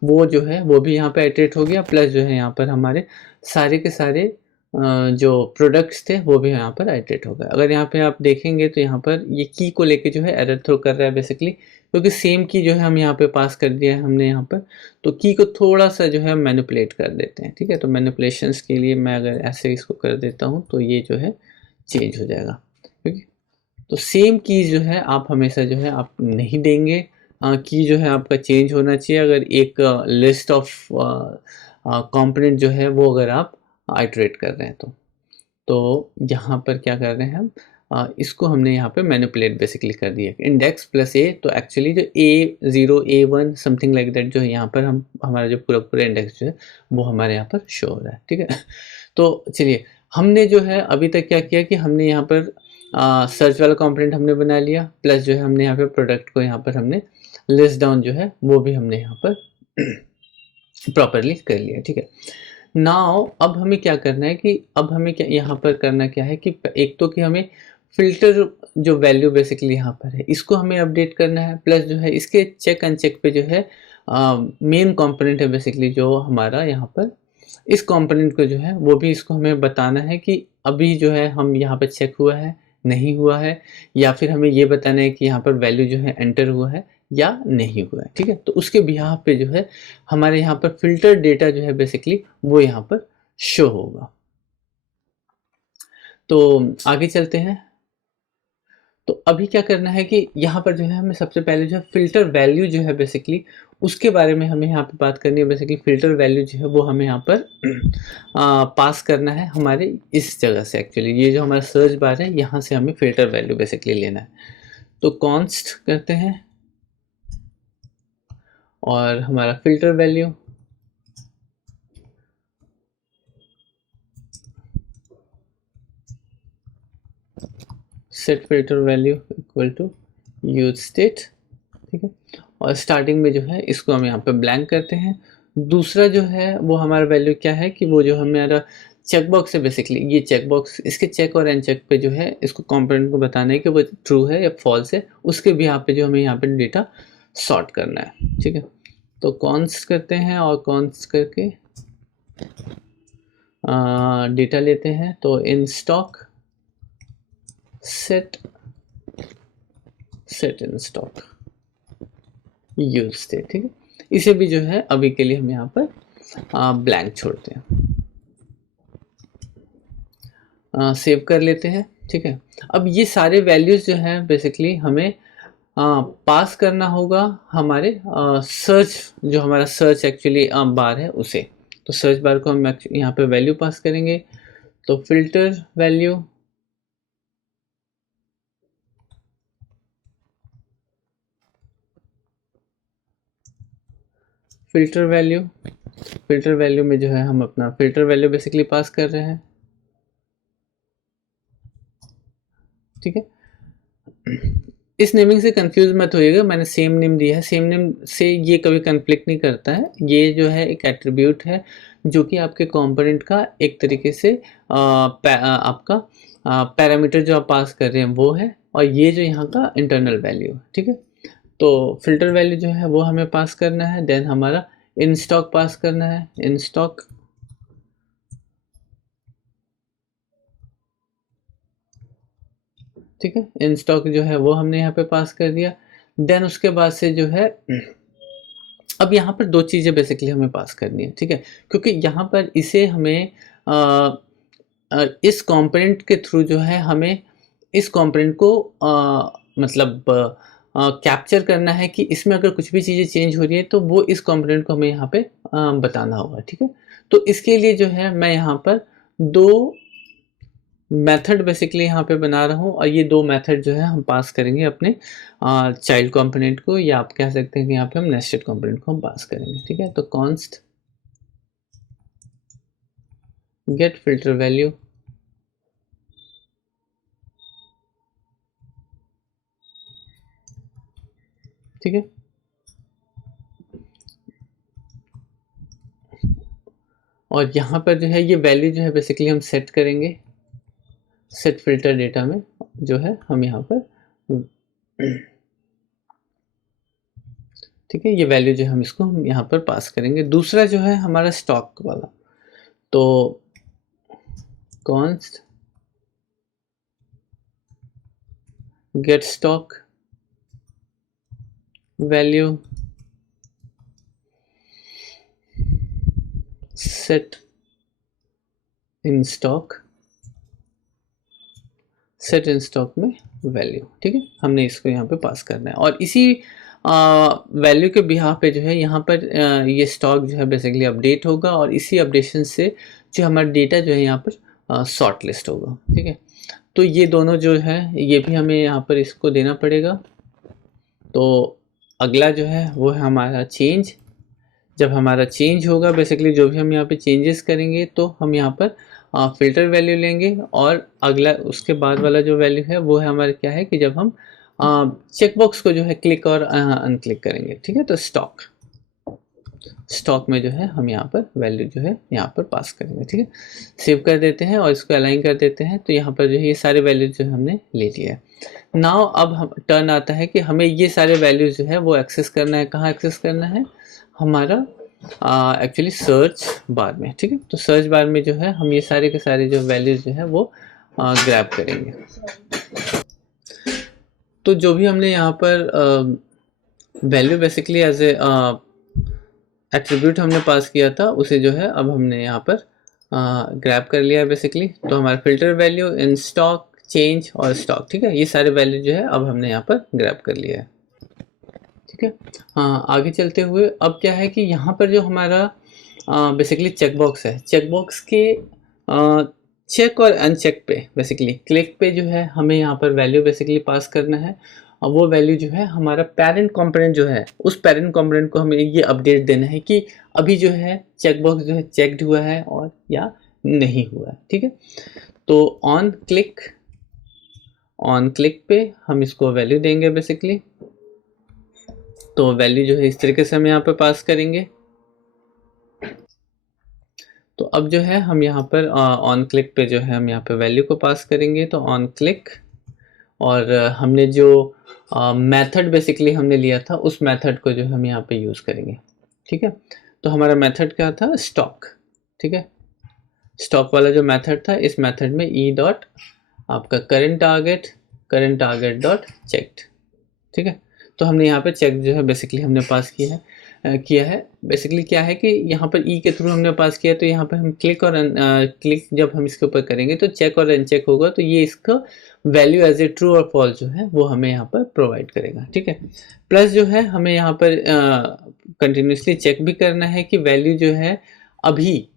वो जो है वो भी यहाँ पे आइट्रेट हो गया। प्लस जो है यहाँ पर हमारे सारे के सारे जो प्रोडक्ट्स थे वो भी यहाँ पर आइट्रेट हो गए। अगर यहाँ पे आप देखेंगे तो यहाँ पर ये की को लेके जो है एरर थ्रो कर रहा है बेसिकली, क्योंकि सेम की जो है हम यहाँ पे पास कर दिया है हमने यहाँ पर। तो की को थोड़ा सा जो है मैनिपुलेट कर देते हैं। ठीक है, तो मैनिपुलेशंस के लिए मैं अगर ऐसे इसको कर देता हूँ तो ये जो है चेंज हो जाएगा। ठीक, तो सेम की जो है आप हमेशा जो है आप नहीं देंगे। की जो है आपका चेंज होना चाहिए अगर एक लिस्ट ऑफ कंपोनेंट जो है वो अगर आप आइट्रेट कर रहे हैं तो यहाँ पर क्या कर रहे हैं हम इसको हमने यहाँ पे मैनिपुलेट बेसिकली कर दिया इंडेक्स प्लस ए, तो एक्चुअली जो A0 A1 something like that जो है यहाँ पर हम हमारा जो पूरा इंडेक्स जो है वो हमारे यहाँ पर शो हो रहा है, ठीक है। तो चलिए हमने जो है अभी तक क्या किया कि हमने यहाँ पर सर्च वाला कंपोनेंट हमने बना लिया, प्लस जो है हमने यहाँ पे प्रोडक्ट को यहाँ पर हमने लिस्ट डाउन जो है वो भी हमने यहाँ पर प्रॉपरली कर लिया, ठीक है। नाउ अब हमें क्या करना है कि अब हमें क्या यहाँ पर करना क्या है कि एक तो कि हमें फिल्टर जो वैल्यू बेसिकली यहाँ पर है इसको हमें अपडेट करना है, प्लस जो है इसके चेक अनचेक पे जो है मेन कंपोनेंट है बेसिकली जो हमारा यहाँ पर इस कंपोनेंट को जो है वो भी इसको हमें बताना है कि अभी जो है हम यहाँ पर चेक हुआ है नहीं हुआ है, या फिर हमें ये बताना है कि यहाँ पर वैल्यू जो है एंटर हुआ है या नहीं हुआ है, ठीक है। तो उसके बिहाफ पे जो है हमारे यहाँ पर फिल्टर डेटा जो है बेसिकली वो यहाँ पर शो होगा। तो आगे चलते हैं। तो अभी क्या करना है कि यहाँ पर जो है हमें सबसे पहले जो है फिल्टर वैल्यू जो है बेसिकली उसके बारे में हमें यहाँ पे बात करनी है। बेसिकली फिल्टर वैल्यू जो है वो हमें यहाँ पर पास करना है हमारे इस जगह से। एक्चुअली ये जो हमारा सर्च बार है यहाँ से हमें फिल्टर वैल्यू बेसिकली लेना है। तो कॉन्स्ट करते हैं और हमारा filter value set filter value equal to use state, ठीक है। और स्टार्टिंग में जो है इसको हम यहाँ पे ब्लैंक करते हैं। दूसरा जो है वो हमारा वैल्यू क्या है कि वो जो हमारा चेकबॉक्स है बेसिकली ये चेकबॉक्स, इसके चेक और अनचेक पे जो है इसको कंपोनेंट को बताना है कि वो ट्रू है या फॉल्स है, उसके भी यहाँ पे जो हमें यहाँ पे डेटा सॉर्ट करना है, ठीक है। तो कॉन्स्ट करते हैं और कॉन्स्ट करके डेटा लेते हैं। तो in stock set in stock use state, ठीक है। इसे भी जो है अभी के लिए हम यहाँ पर ब्लैंक छोड़ते हैं, सेव कर लेते हैं, ठीक है। अब ये सारे वैल्यूज जो हैं बेसिकली हमें पास करना होगा हमारे सर्च जो हमारा सर्च एक्चुअली बार है उसे। तो सर्च बार को हम यहाँ पे वैल्यू पास करेंगे। तो फिल्टर वैल्यू फिल्टर वैल्यू में जो है हम अपना फिल्टर वैल्यू बेसिकली पास कर रहे हैं, ठीक है। इस नेमिंग से कंफ्यूज मत होइएगा, मैंने सेम नेम दिया है, सेम नेम से ये कभी कन्फ्लिक्ट नहीं करता है। ये जो है एक एट्रीब्यूट है जो कि आपके कंपोनेंट का एक तरीके से आपका पैरामीटर जो आप पास कर रहे हैं वो है, और ये जो यहाँ का इंटरनल वैल्यू है, ठीक है। तो फिल्टर वैल्यू जो है वो हमें पास करना है, देन हमारा इन स्टॉक पास करना है, इन स्टॉक ठीक है। इन स्टॉक जो है वो हमने यहाँ पे पास कर दिया। देन उसके बाद से जो है अब यहाँ पर दो चीज़ें बेसिकली हमें पास करनी है, ठीक है। क्योंकि यहाँ पर इसे हमें इस कंपोनेंट के थ्रू जो है हमें इस कंपोनेंट को मतलब कैप्चर करना है कि इसमें अगर कुछ भी चीज़ें चेंज हो रही है तो वो इस कंपोनेंट को हमें यहाँ पे बताना होगा, ठीक है। तो इसके लिए जो है मैं यहाँ पर दो मेथड बेसिकली यहाँ पे बना रहा हूँ, और ये दो मेथड जो है हम पास करेंगे अपने चाइल्ड कंपोनेंट को, या आप कह सकते हैं कि यहाँ पे हम नेस्टेड कंपोनेंट को हम पास करेंगे, ठीक है। तो कॉन्स्ट गेट फिल्टर वैल्यू, ठीक है। और यहाँ पर जो है ये वैल्यू जो है बेसिकली हम सेट करेंगे, सेट फिल्टर डेटा में जो है हम यहाँ पर ठीक है, ये वैल्यू जो हम इसको हम यहाँ पर पास करेंगे। दूसरा जो है हमारा स्टॉक वाला, तो const get stock value set in stock में वैल्यू, ठीक है। हमने इसको यहाँ पे पास करना है, और इसी वैल्यू के बिहाफ पे जो है यहाँ पर ये स्टॉक जो है बेसिकली अपडेट होगा, और इसी अपडेशन से जो हमारा डेटा जो है यहाँ पर शॉर्ट लिस्ट होगा, ठीक है। तो ये दोनों जो है ये भी हमें यहाँ पर इसको देना पड़ेगा। तो अगला जो है वो है हमारा चेंज। जब हमारा चेंज होगा बेसिकली जो भी हम यहाँ पे चेंजेस करेंगे तो हम यहाँ पर फ़िल्टर वैल्यू लेंगे, और अगला उसके बाद वाला जो वैल्यू है वो है हमारा क्या है कि जब हम चेकबॉक्स को जो है क्लिक और अनक्लिक करेंगे। ठीक है, तो स्टॉक में जो है हम यहाँ पर वैल्यू जो है यहाँ पर पास करेंगे। ठीक है, सेव कर देते हैं और इसको अलाइन कर देते हैं। तो यहाँ पर जो है ये सारे वैल्यूज जो हमने ले लिया है। नाउ अब हम टर्न आता है कि हमें ये सारे वैल्यूज जो है वो एक्सेस करना है। कहाँ एक्सेस करना है? हमारा एक्चुअली सर्च बार में। ठीक है, तो सर्च बार में जो है हम ये सारे के सारे जो वैल्यूज जो है वो ग्रैब करेंगे। तो जो भी हमने यहाँ पर value basically as a attribute हमने पास किया था उसे जो है अब हमने यहाँ पर ग्रैब कर लिया है बेसिकली। तो हमारा filter value, in stock, change और स्टॉक, ठीक है, ये सारे वैल्यू जो है अब हमने यहाँ पर ग्रैब कर लिया है। ठीक है, हाँ, आगे चलते हुए अब क्या है कि यहाँ पर जो हमारा बेसिकली चेकबॉक्स है, चेकबॉक्स के चेक और अनचेक पे बेसिकली क्लिक पे जो है हमें यहाँ पर वैल्यू बेसिकली पास करना है। और वो वैल्यू जो है हमारा पेरेंट कंपोनेंट जो है उस पेरेंट कंपोनेंट को हमें ये अपडेट देना है कि अभी जो है चेकबॉक्स जो है चेक्ड हुआ है और या नहीं हुआ है। ठीक है, तो ऑन क्लिक पे हम इसको वैल्यू देंगे बेसिकली। तो वैल्यू जो है इस तरीके से हम यहाँ पे पास करेंगे। तो अब जो है हम यहाँ पर ऑन क्लिक पे जो है हम यहाँ पे वैल्यू को पास करेंगे। तो ऑन क्लिक, और हमने जो मेथड बेसिकली हमने लिया था उस मेथड को जो हम यहाँ पे यूज़ करेंगे। ठीक है, तो हमारा मेथड क्या था? स्टॉक। ठीक है, स्टॉक वाला जो मेथड था, इस मेथड में ई डॉट आपका करंट टारगेट डॉट चेक्ड। ठीक है, तो हमने यहाँ पे चेक जो है बेसिकली हमने पास किया है। बेसिकली क्या है कि यहाँ पर ई के थ्रू हमने पास किया, तो यहाँ पर हम क्लिक और क्लिक जब हम इसके ऊपर करेंगे तो चेक और अनचेक होगा, तो ये इसका वैल्यू एज ए ट्रू और फॉल्स जो है वो हमें यहाँ पर प्रोवाइड करेगा। ठीक है, प्लस जो है हमें यहाँ पर कंटिन्यूसली चेक भी करना है कि वैल्यू जो है अभी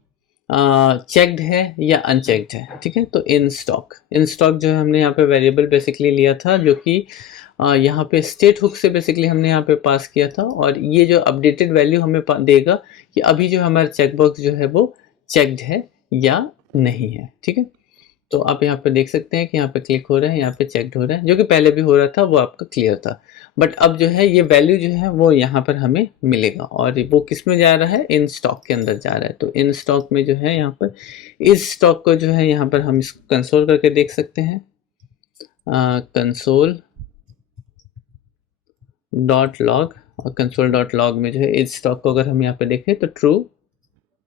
चेक्ड है या अनचेक्ड है। ठीक है, तो इन स्टॉक जो है हमने यहाँ पे वेरिएबल बेसिकली लिया था जो कि यहाँ पे स्टेट हुक से बेसिकली हमने यहाँ पे पास किया था, और ये जो अपडेटेड वैल्यू हमें देगा कि अभी जो हमारा चेकबॉक्स जो है वो चेक्ड है या नहीं है। ठीक है, तो आप यहाँ पे देख सकते हैं कि यहाँ पे क्लिक हो रहा है, यहाँ पे चेक्ड हो रहा है, जो कि पहले भी हो रहा था, वो आपका क्लियर था। बट अब जो है ये वैल्यू जो है वो यहाँ पर हमें मिलेगा, और वो किस में जा रहा है? इन स्टॉक के अंदर जा रहा है। तो इन स्टॉक में जो है यहाँ पर इस स्टॉक को जो है यहाँ पर हम इसको कंसोल करके देख सकते हैं। कंसोल डॉट लॉग, और कंसोल डॉट लॉग में जो है इस स्टॉक को अगर हम यहाँ पे देखें तो ट्रू,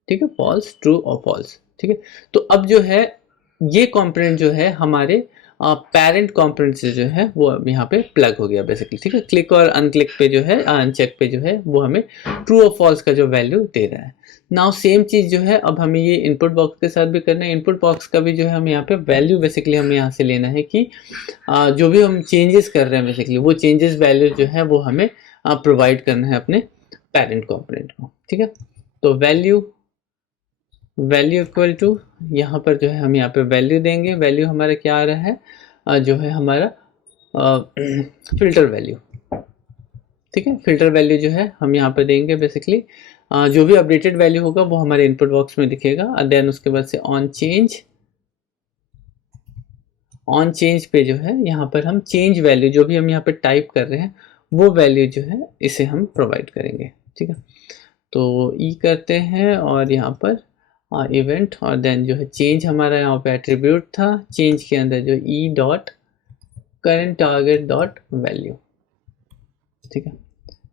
ठीक है, फॉल्स, ट्रू और फॉल्स। ठीक है, तो अब जो है ये कंपोनेंट जो है हमारे पेरेंट कंपोनेंट से जो है वो अब यहाँ पे प्लग हो गया बेसिकली। ठीक है, क्लिक और अनक्लिक पे जो है, अनचेक पे जो है वो हमें ट्रू और फॉल्स का जो वैल्यू दे रहा है। नाउ सेम चीज़ जो है अब हमें ये इनपुट बॉक्स के साथ भी करना है। इनपुट बॉक्स का भी जो है हम यहाँ पे वैल्यू बेसिकली हमें यहाँ से लेना है कि जो भी हम चेंजेस कर रहे हैं बेसिकली वो चेंजेस वैल्यू जो है वो हमें प्रोवाइड करना है अपने पेरेंट कंपोनेंट को। ठीक है, तो वैल्यू इक्वल टू, यहाँ पर जो है हम यहाँ पे वैल्यू देंगे। वैल्यू हमारा क्या आ रहा है? जो है हमारा फिल्टर वैल्यू। ठीक है, फिल्टर वैल्यू जो है हम यहाँ पे देंगे बेसिकली। जो भी अपडेटेड वैल्यू होगा वो हमारे इनपुट बॉक्स में दिखेगा। देन उसके बाद से ऑन चेंज पे जो है यहाँ पर हम चेंज वैल्यू जो भी हम यहाँ पे टाइप कर रहे हैं वो वैल्यू जो है इसे हम प्रोवाइड करेंगे। ठीक है, तो ई करते हैं और यहाँ पर इवेंट, और देन जो है चेंज हमारा यहाँ पे एट्रीब्यूट था, चेंज के अंदर जो E dot current target dot value. ठीक है,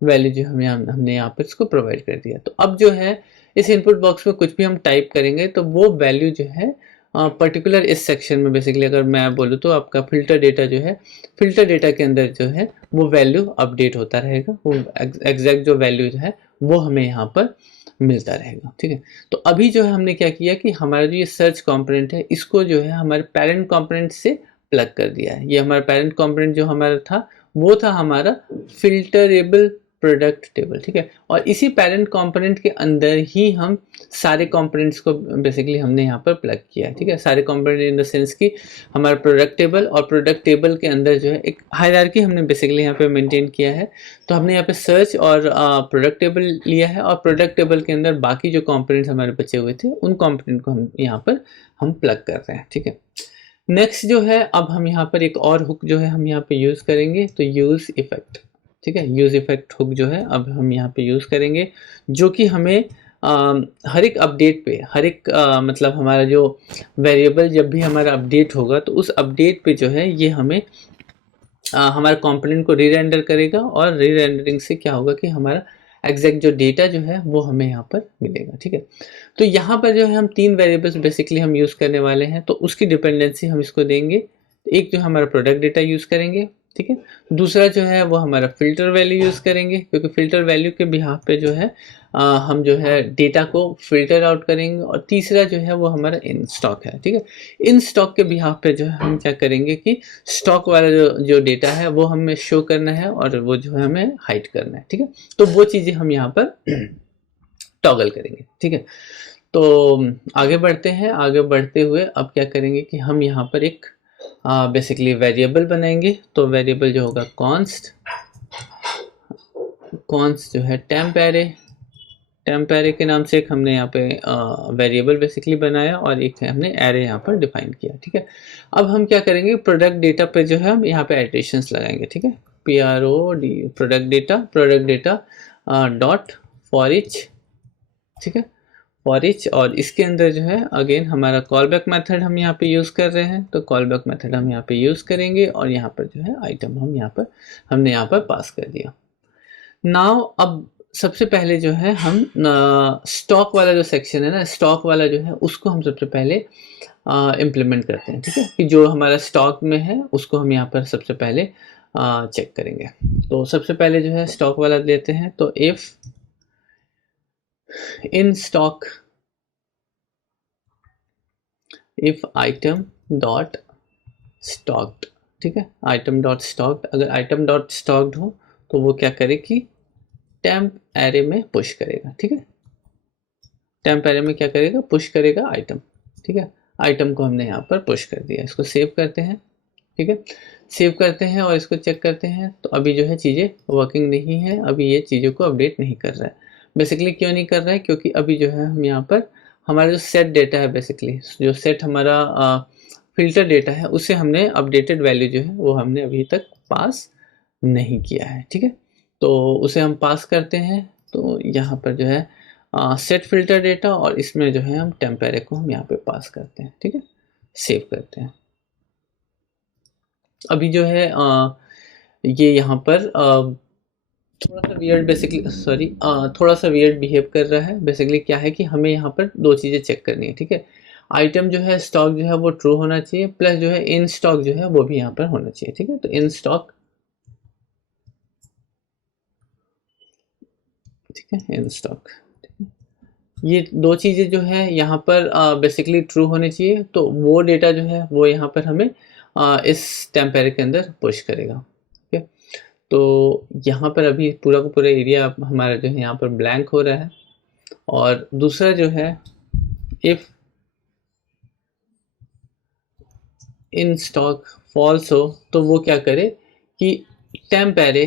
वैल्यू जो हमने यहाँ पर इसको प्रोवाइड कर दिया। तो अब जो है इस इनपुट बॉक्स में कुछ भी हम टाइप करेंगे तो वो वैल्यू जो है पर्टिकुलर इस सेक्शन में बेसिकली अगर मैं बोलूँ तो आपका फिल्टर डेटा जो है, फिल्टर डेटा के अंदर जो है वो वैल्यू अपडेट होता रहेगा। वो एग्जैक्ट जो वैल्यू जो है वो हमें यहाँ पर मिलता रहेगा। ठीक है, तो अभी जो है हमने क्या किया कि हमारा जो ये सर्च कंपोनेंट है इसको जो है हमारे पेरेंट कंपोनेंट से प्लग कर दिया है। ये हमारा पेरेंट कंपोनेंट जो हमारा था वो था हमारा फिल्टरेबल प्रोडक्ट टेबल, ठीक है। और इसी पेरेंट कंपोनेंट के अंदर ही हम सारे कंपोनेंट्स को बेसिकली हमने यहाँ पर प्लग किया है, ठीक है। सारे कंपोनेंट इन द सेंस कि हमारा प्रोडक्ट टेबल, और प्रोडक्ट टेबल के अंदर जो है एक हायरार्की हमने बेसिकली यहाँ पे मेंटेन किया है। तो हमने यहाँ पे सर्च और प्रोडक्ट टेबल लिया है, और प्रोडक्ट टेबल के अंदर बाकी जो कंपोनेंट्स हमारे बचे हुए थे उन कंपोनेंट को हम यहाँ पर हम प्लग कर रहे हैं, ठीक है। नेक्स्ट जो है, अब हम यहाँ पर एक और हुक जो है हम यहाँ पे यूज़ करेंगे, तो यूज़ इफेक्ट, ठीक है। यूज़ इफेक्ट हुक जो है अब हम यहाँ पे यूज़ करेंगे, जो कि हमें हर एक अपडेट पे, हर एक मतलब हमारा जो वेरिएबल जब भी हमारा अपडेट होगा तो उस अपडेट पे जो है ये हमें हमारे कंपोनेंट को री-रेंडर करेगा, और री-रेंडरिंग से क्या होगा कि हमारा एग्जैक्ट जो डेटा जो है वो हमें यहाँ पर मिलेगा, ठीक है। तो यहाँ पर जो है हम 3 वेरिएबल्स बेसिकली हम यूज़ करने वाले हैं, तो उसकी डिपेंडेंसी हम इसको देंगे। एक जो हमारा प्रोडक्ट डेटा यूज़ करेंगे, ठीक है। दूसरा जो है वो हमारा फ़िल्टर वैल्यू यूज़ करेंगे, क्योंकि फ़िल्टर वैल्यू के बिहाफ पे जो है हम जो है डेटा को फ़िल्टर आउट करेंगे। और तीसरा जो है वो हमारा इन स्टॉक है, ठीक है। इन स्टॉक के बिहाफ पे जो है हम क्या करेंगे कि स्टॉक वाला जो डेटा है वो हमें शो करना है, और वो जो है हमें हाइड करना है, ठीक है। तो वो चीज़ें हम यहाँ पर टॉगल करेंगे, ठीक है। तो आगे बढ़ते हैं। आगे बढ़ते हुए अब क्या करेंगे कि हम यहाँ पर एक बेसिकली वेरिएबल बनाएंगे। तो वेरिएबल जो होगा कॉन्स्ट जो है टेम्प एरे के नाम से एक हमने यहाँ पे वेरिएबल बेसिकली बनाया, और एक हमने एरे यहाँ पर डिफाइन किया, ठीक है। अब हम क्या करेंगे, प्रोडक्ट डेटा पे जो है हम यहाँ पे एडिशंस लगाएंगे, ठीक है। PROD product data dot for each, ठीक है, फॉर ईच। और इसके अंदर जो है अगेन हमारा कॉल बैक मेथड हम यहाँ पे यूज़ कर रहे हैं, तो कॉल बैक मेथड हम यहाँ पे यूज़ करेंगे, और यहाँ पर जो है आइटम हमने यहाँ पर पास कर दिया। नाउ अब सबसे पहले जो है हम स्टॉक वाला जो सेक्शन है ना, स्टॉक वाला जो है उसको हम सबसे पहले इम्प्लीमेंट करते हैं, ठीक है। कि जो हमारा स्टॉक में है उसको हम यहाँ पर सबसे पहले चेक करेंगे। तो सबसे पहले जो है स्टॉक वाला लेते हैं, तो if in stock if item dot stocked, ठीक है। आइटम डॉट स्टॉक्ड, अगर आइटम डॉट स्टॉक्ड हो तो वो क्या करे कि टेम्प एरे में पुश करेगा, ठीक है। टेम्प एरे में क्या करेगा, पुश करेगा आइटम, ठीक है। आइटम को हमने यहाँ पर पुश कर दिया। इसको सेव करते हैं, ठीक है। सेव करते हैं और इसको चेक करते हैं, तो अभी जो है चीज़ें वर्किंग नहीं है, अभी ये चीज़ों को अपडेट नहीं कर रहा है। बेसिकली क्यों नहीं कर रहा है, क्योंकि अभी जो है हम यहाँ पर हमारा जो सेट डेटा है, बेसिकली जो सेट हमारा फिल्टर डेटा है, उसे हमने अपडेटेड वैल्यू जो है वो हमने अभी तक पास नहीं किया है, ठीक है। तो उसे हम पास करते हैं, तो यहाँ पर जो है सेट फिल्टर डेटा, और इसमें जो है हम टेम्प एरे को हम यहाँ पे पास करते हैं, ठीक है। सेव करते हैं। अभी जो है ये यहाँ पर थोड़ा सा वियर्ड बेसिकली थोड़ा सा वियर्ड बिहेव कर रहा है। बेसिकली क्या है कि हमें यहाँ पर 2 चीज़ें चेक करनी है, ठीक है। आइटम जो है स्टॉक जो है वो ट्रू होना चाहिए, प्लस जो है इन स्टॉक जो है वो भी यहाँ पर होना चाहिए, ठीक है। तो इन स्टॉक, ठीक है, इन स्टॉक, ये 2 चीज़ें जो है यहाँ पर बेसिकली ट्रू होनी चाहिए। तो वो डेटा जो है वो यहाँ पर हमें इस टेम्प एरे के अंदर पुश करेगा, ठीक है। तो यहाँ पर अभी पूरा का पूरा एरिया हमारा जो है यहाँ पर ब्लैंक हो रहा है। और दूसरा जो है, इफ इन स्टॉक फॉल्स हो तो वो क्या करे कि टेम्प एरे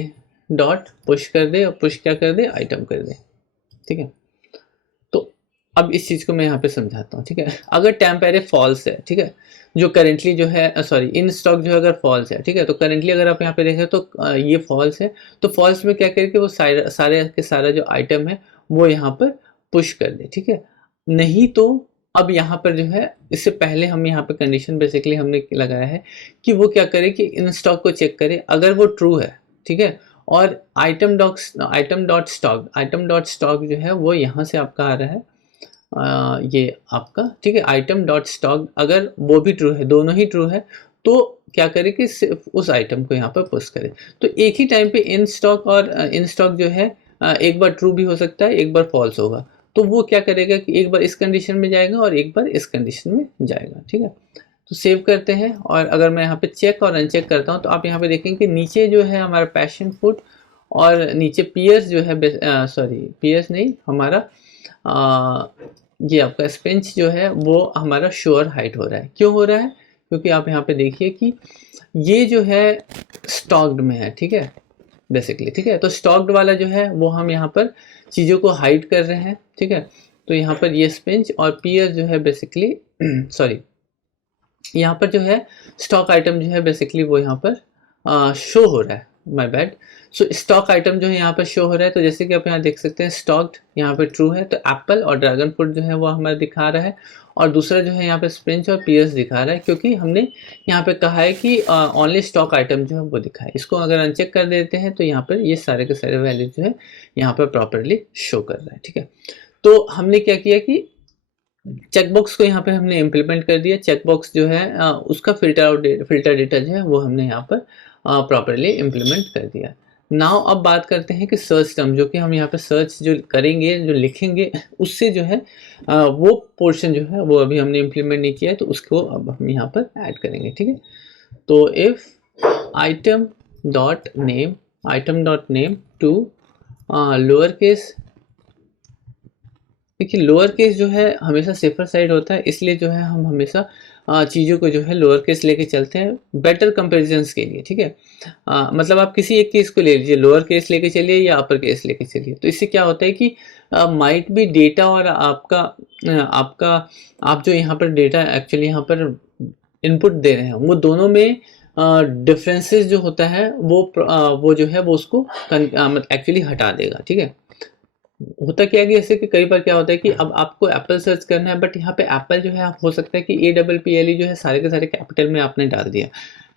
डॉट पुश कर दे, और पुश क्या कर दे, आइटम कर दे, ठीक है। तो अब इस चीज़ को मैं यहाँ पे समझाता हूँ, ठीक है। अगर टेम्प एरे फॉल्स है, ठीक है, जो करेंटली जो है सॉरी इन स्टॉक जो है अगर फॉल्स है, ठीक है, तो करेंटली अगर आप यहाँ पे देखें तो ये फॉल्स है। तो फॉल्स में क्या करे कि वो सारे के सारा जो आइटम है वो यहाँ पर पुश कर दे, ठीक है। नहीं तो अब यहाँ पर जो है, इससे पहले हम यहाँ पे कंडीशन बेसिकली हमने लगाया है कि वो क्या करे कि इन स्टॉक को चेक करे, अगर वो ट्रू है, ठीक है, और आइटम डॉट स्टॉक जो है वो यहाँ से आपका आ रहा है ये आपका, ठीक है। आइटम डॉट स्टॉक अगर वो भी ट्रू है, दोनों ही ट्रू है, तो क्या करे कि सिर्फ उस आइटम को यहाँ पर पुश करे। तो एक ही टाइम पे इन स्टॉक और इन स्टॉक जो है एक बार ट्रू भी हो सकता है, एक बार फॉल्स होगा। तो वो क्या करेगा कि एक बार इस कंडीशन में जाएगा और एक बार इस कंडीशन में जाएगा, ठीक है। तो सेव करते हैं, और अगर मैं यहाँ पे चेक और अनचेक करता हूँ तो आप यहाँ पे देखेंगे कि नीचे जो है हमारा पैशन फूड और नीचे पीएस जो है सॉरी पीएस नहीं, हमारा ये आपका स्पेंच जो है वो हमारा श्योर हाइट हो रहा है। क्यों हो रहा है? क्योंकि आप यहाँ पे देखिए कि ये जो है स्टॉक्ड में है, ठीक है, बेसिकली, ठीक है। तो स्टॉक्ड वाला जो है वो हम यहाँ पर चीज़ों को हाइड कर रहे हैं, ठीक है। तो यहाँ पर ये स्पेंच और पीएस जो है बेसिकली सॉरी, यहाँ पर जो है स्टॉक आइटम जो है बेसिकली वो यहाँ पर शो हो रहा है, my bad. So stock item जो है यहाँ पर शो हो रहा है। तो जैसे कि आप यहाँ देख सकते हैं स्टॉक्ड यहाँ पे ट्रू है, तो एप्पल और ड्रैगन फ्रूट जो है वो हमें दिखा रहा है, और दूसरा जो है यहाँ पे स्प्रिंच और पीएस दिखा रहा है, क्योंकि हमने यहाँ पे कहा है कि ओनली स्टॉक आइटम जो है वो दिखाए। इसको अगर अनचेक कर देते हैं तो यहाँ पर ये सारे के सारे वैल्यू जो है यहाँ पर प्रॉपरली शो कर रहा है, ठीक है। तो हमने क्या किया कि चेकबॉक्स को यहाँ पे हमने इम्प्लीमेंट कर दिया। चेकबॉक्स जो है उसका फिल्टर डेटा जो है वो हमने यहाँ पर प्रॉपरली इम्प्लीमेंट कर दिया। नाउ अब बात करते हैं कि सर्च टर्म, जो कि हम यहाँ पे सर्च जो करेंगे, जो लिखेंगे, उससे जो है वो पोर्शन जो है वो अभी हमने इम्प्लीमेंट नहीं किया है, तो उसको अब हम यहाँ पर ऐड करेंगे, ठीक है। तो if item dot name to lower case, देखिए लोअर केस जो है हमेशा सेफर साइड होता है, इसलिए जो है हम हमेशा चीज़ों को जो है लोअर केस लेके चलते हैं बेटर कंपेरिजन्स के लिए, ठीक है। मतलब आप किसी एक केस को ले लीजिए, लोअर केस लेके चलिए या अपर केस लेके चलिए, तो इससे क्या होता है कि माइट भी डेटा और आपका आप जो यहाँ पर डेटा एक्चुअली यहाँ पर इनपुट दे रहे हैं, वो दोनों में डिफरेंसेस जो होता है वो जो है वो उसको एक्चुअली हटा देगा, ठीक है। होता क्या है कि जैसे कि कई बार क्या होता है कि अब आपको एप्पल सर्च करना है, बट यहाँ पे एप्पल जो है आप हो सकता है कि APPLE जो है सारे के सारे कैपिटल में आपने डाल दिया,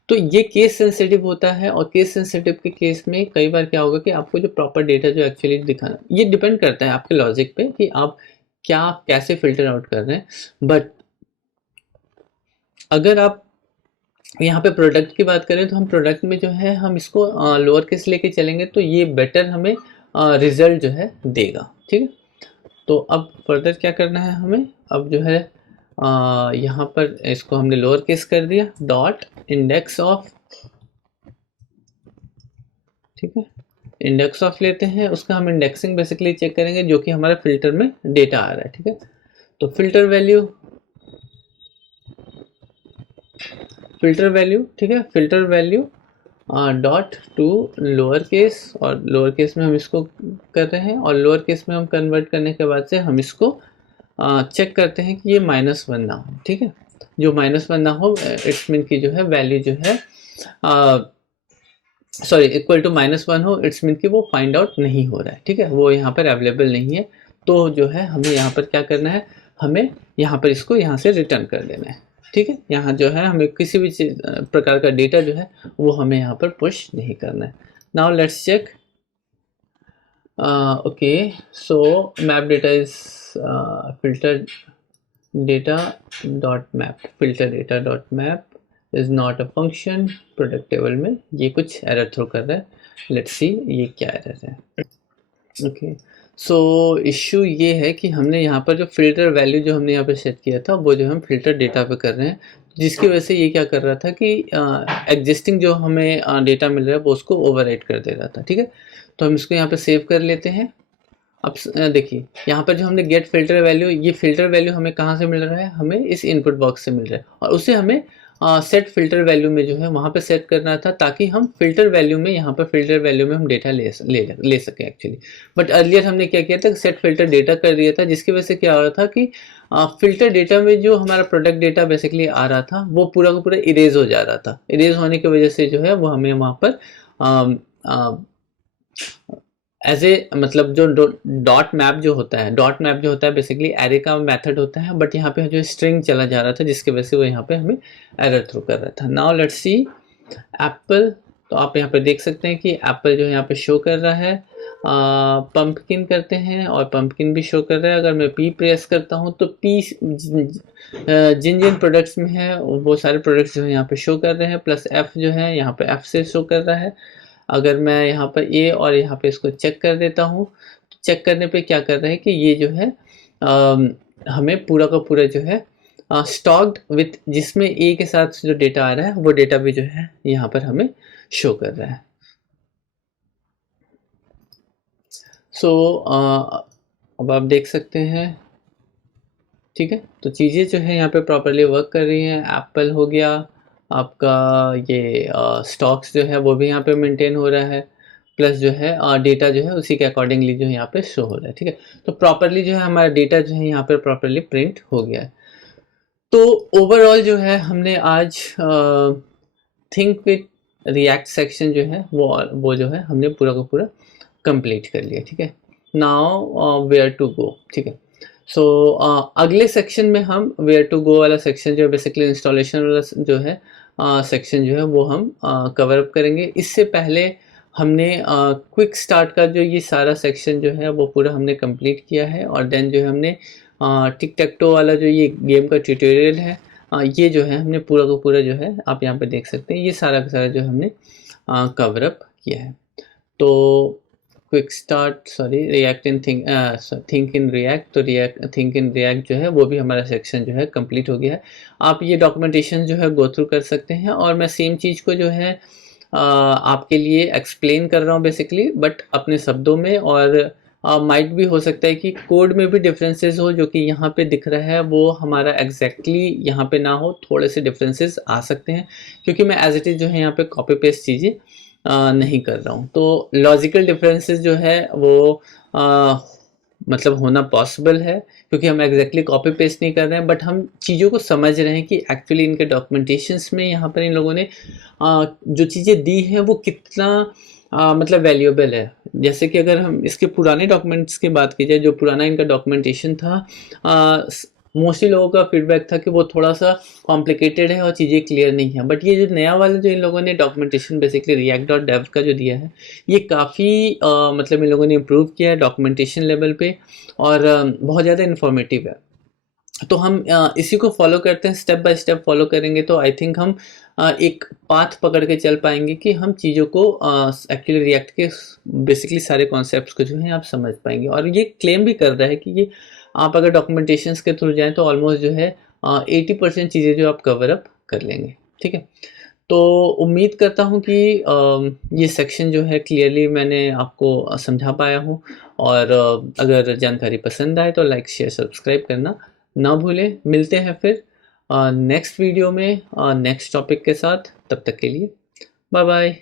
तो ये केस सेंसिटिव होता है। और केस सेंसिटिव के केस में कई बार क्या होगा कि आपको जो प्रॉपर डेटा जो एक्चुअली दिखाना, ये डिपेंड करता है आपके लॉजिक पे कि आप क्या कैसे फिल्टर आउट कर रहे हैं। बट अगर आप यहाँ पे प्रोडक्ट की बात करें तो हम प्रोडक्ट में जो है हम इसको लोअर केस लेके चलेंगे, तो ये बेटर हमें रिजल्ट जो है देगा, ठीक है। तो अब फर्दर क्या करना है हमें, अब जो है यहाँ पर इसको हमने लोअर केस कर दिया, डॉट इंडेक्स ऑफ, ठीक है। इंडेक्स ऑफ लेते हैं, उसका हम इंडेक्सिंग बेसिकली चेक करेंगे जो कि हमारा फिल्टर में डेटा आ रहा है, ठीक है। तो फिल्टर वैल्यू, ठीक है, filter value dot to lower case, और लोअर केस में हम इसको कर रहे हैं, और लोअर केस में हम कन्वर्ट करने के बाद से हम इसको चेक करते हैं कि ये -1 ना हो, ठीक है। जो -1 ना हो, इट्स मीन की जो है वैल्यू जो है सॉरी इक्वल टू -1 हो, इट्स मीन कि वो फाइंड आउट नहीं हो रहा है, ठीक है, वो यहाँ पर अवेलेबल नहीं है। तो जो है हमें यहाँ पर क्या करना है, हमें यहाँ पर इसको यहाँ से रिटर्न कर देना है, ठीक है। यहाँ जो है हमें किसी भी प्रकार का डेटा जो है वो हमें यहाँ पर पुश नहीं करना है। Now let's check, okay, so map data is filter data dot map is not a function, product table में ये कुछ एरर थ्रो कर रहा है। लेट्स सी ये क्या एरर है। ओके, सो इश्यू ये है कि हमने यहाँ पर जो फिल्टर वैल्यू जो हमने यहाँ पर सेट किया था वो जो हम फिल्टर डेटा पे कर रहे हैं, जिसकी वजह से ये क्या कर रहा था कि एग्जिस्टिंग जो हमें डेटा मिल रहा है वो उसको ओवरराइट कर दे रहा था, ठीक है। तो हम इसको यहाँ पे सेव कर लेते हैं। अब देखिए यहाँ पर जो हमने गेट फिल्टर वैल्यू, ये फिल्टर वैल्यू हमें कहाँ से मिल रहा है, हमें इस इनपुट बॉक्स से मिल रहा है, और उसे हमें सेट फिल्टर वैल्यू में जो है वहाँ पे सेट करना था, ताकि हम फिल्टर वैल्यू में यहाँ पर फिल्टर वैल्यू में हम डेटा ले सकें एक्चुअली। बट अर्लियर हमने क्या किया था, सेट फिल्टर डेटा कर दिया था, जिसकी वजह से क्या हो रहा था कि फिल्टर डेटा में जो हमारा प्रोडक्ट डेटा बेसिकली आ रहा था वो पूरा का पूरा इरेज हो जा रहा था। इरेज होने की वजह से जो है वो हमें वहाँ पर एज ए मतलब जो डॉट मैप जो होता है बेसिकली एरे का मेथड होता है, बट यहाँ पे जो स्ट्रिंग चला जा रहा था जिसकी वजह से वो यहाँ पे हमें एरर थ्रो कर रहा था। नाउ लेट्स सी एप्पल, तो आप यहाँ पे देख सकते हैं कि एप्पल जो यहाँ पे शो कर रहा है। पंपकिन करते हैं और पंपकिन भी शो कर रहा है। अगर मैं पी प्रेस करता हूँ तो पी जिन जिन प्रोडक्ट्स में है वो सारे प्रोडक्ट्स जो है यहाँ पे शो कर रहे हैं, प्लस एफ जो है यहाँ पे एफ से शो कर रहा है। अगर मैं यहाँ पर ए और यहाँ पे इसको चेक कर देता हूँ, तो चेक करने पे क्या कर रहा है कि ये जो है हमें पूरा का पूरा जो है स्टॉक्ड विथ, जिसमें ए के साथ जो डेटा आ रहा है वो डेटा भी जो है यहाँ पर हमें शो कर रहा है। सो अब आप देख सकते हैं, ठीक है। तो चीज़ें जो है यहाँ पे प्रॉपरली वर्क कर रही हैं। एप्पल हो गया आपका, ये स्टॉक्स जो है वो भी यहाँ पे मेंटेन हो रहा है, प्लस जो है डेटा जो है उसी के अकॉर्डिंगली जो है यहाँ पे शो हो रहा है, ठीक है। तो प्रॉपरली जो है हमारा डेटा जो है यहाँ पे प्रॉपरली प्रिंट हो गया है। तो ओवरऑल जो है हमने आज थिंक विद रिएक्ट सेक्शन जो है वो जो है हमने पूरा का पूरा कंप्लीट कर लिया, ठीक है। नाउ वेयर टू गो, ठीक है। सो अगले सेक्शन में हम वेयर टू गो वाला सेक्शन जो है बेसिकली इंस्टॉलेशन वाला जो है सेक्शन जो है वो हम कवर अप करेंगे। इससे पहले हमने क्विक स्टार्ट का जो ये सारा सेक्शन जो है वो पूरा हमने कंप्लीट किया है, और देन जो है हमने टिक टैक टो वाला जो ये गेम का ट्यूटोरियल है ये जो है हमने पूरा का पूरा जो है आप यहाँ पे देख सकते हैं, ये सारा का सारा जो हमने कवर अप किया है। तो quick start react in think in React, तो थिंक इन रिएक्ट जो है वो भी हमारा सेक्शन जो है कंप्लीट हो गया है। आप ये डॉक्यूमेंटेशन जो है गो थ्रू कर सकते हैं, और मैं सेम चीज़ को जो है आपके लिए एक्सप्लेन कर रहा हूँ बेसिकली, बट अपने शब्दों में, और माइट भी हो सकता है कि कोड में भी डिफरेंसेस हो, जो कि यहाँ पे दिख रहा है वो हमारा एग्जैक्टली यहाँ पे ना हो, थोड़े से डिफरेंसेस आ सकते हैं, क्योंकि मैं एज इट इज़ जो है यहाँ पे कॉपी पेस्ट चीज़ें नहीं कर रहा हूँ। तो लॉजिकल डिफरेंसेस जो है वो मतलब होना पॉसिबल है, क्योंकि हम एग्जैक्टली कॉपी पेस्ट नहीं कर रहे हैं, बट हम चीज़ों को समझ रहे हैं कि एक्चुअली इनके डॉक्यूमेंटेशंस में यहाँ पर इन लोगों ने जो चीज़ें दी हैं वो कितना मतलब वैल्यूएबल है। जैसे कि अगर हम इसके पुराने डॉक्यूमेंट्स की बात की जाए, जो पुराना इनका डॉक्यूमेंटेशन था, मोस्टली लोगों का फीडबैक था कि वो थोड़ा सा कॉम्प्लिकेटेड है और चीज़ें क्लियर नहीं है। बट ये जो नया वाला जो इन लोगों ने डॉक्यूमेंटेशन बेसिकली react.dev का जो दिया है, ये काफ़ी मतलब इन लोगों ने इम्प्रूव किया है डॉक्यूमेंटेशन लेवल पे, और बहुत ज़्यादा इन्फॉर्मेटिव है। तो हम इसी को फॉलो करते हैं, स्टेप बाय स्टेप फॉलो करेंगे तो आई थिंक हम एक पाथ पकड़ के चल पाएंगे कि हम चीज़ों को एक्चुअली रिएक्ट के बेसिकली सारे कॉन्सेप्ट्स को जो है आप समझ पाएंगे। और ये क्लेम भी कर रहा है कि ये आप अगर डॉक्यूमेंटेशंस के थ्रू जाएं तो ऑलमोस्ट जो है 80% चीज़ें जो आप कवर अप कर लेंगे, ठीक है। तो उम्मीद करता हूँ कि ये सेक्शन जो है क्लियरली मैंने आपको समझा पाया हूँ, और अगर जानकारी पसंद आए तो लाइक शेयर सब्सक्राइब करना ना भूलें। मिलते हैं फिर नेक्स्ट वीडियो में नेक्स्ट टॉपिक के साथ, तब तक के लिए बाय बाय।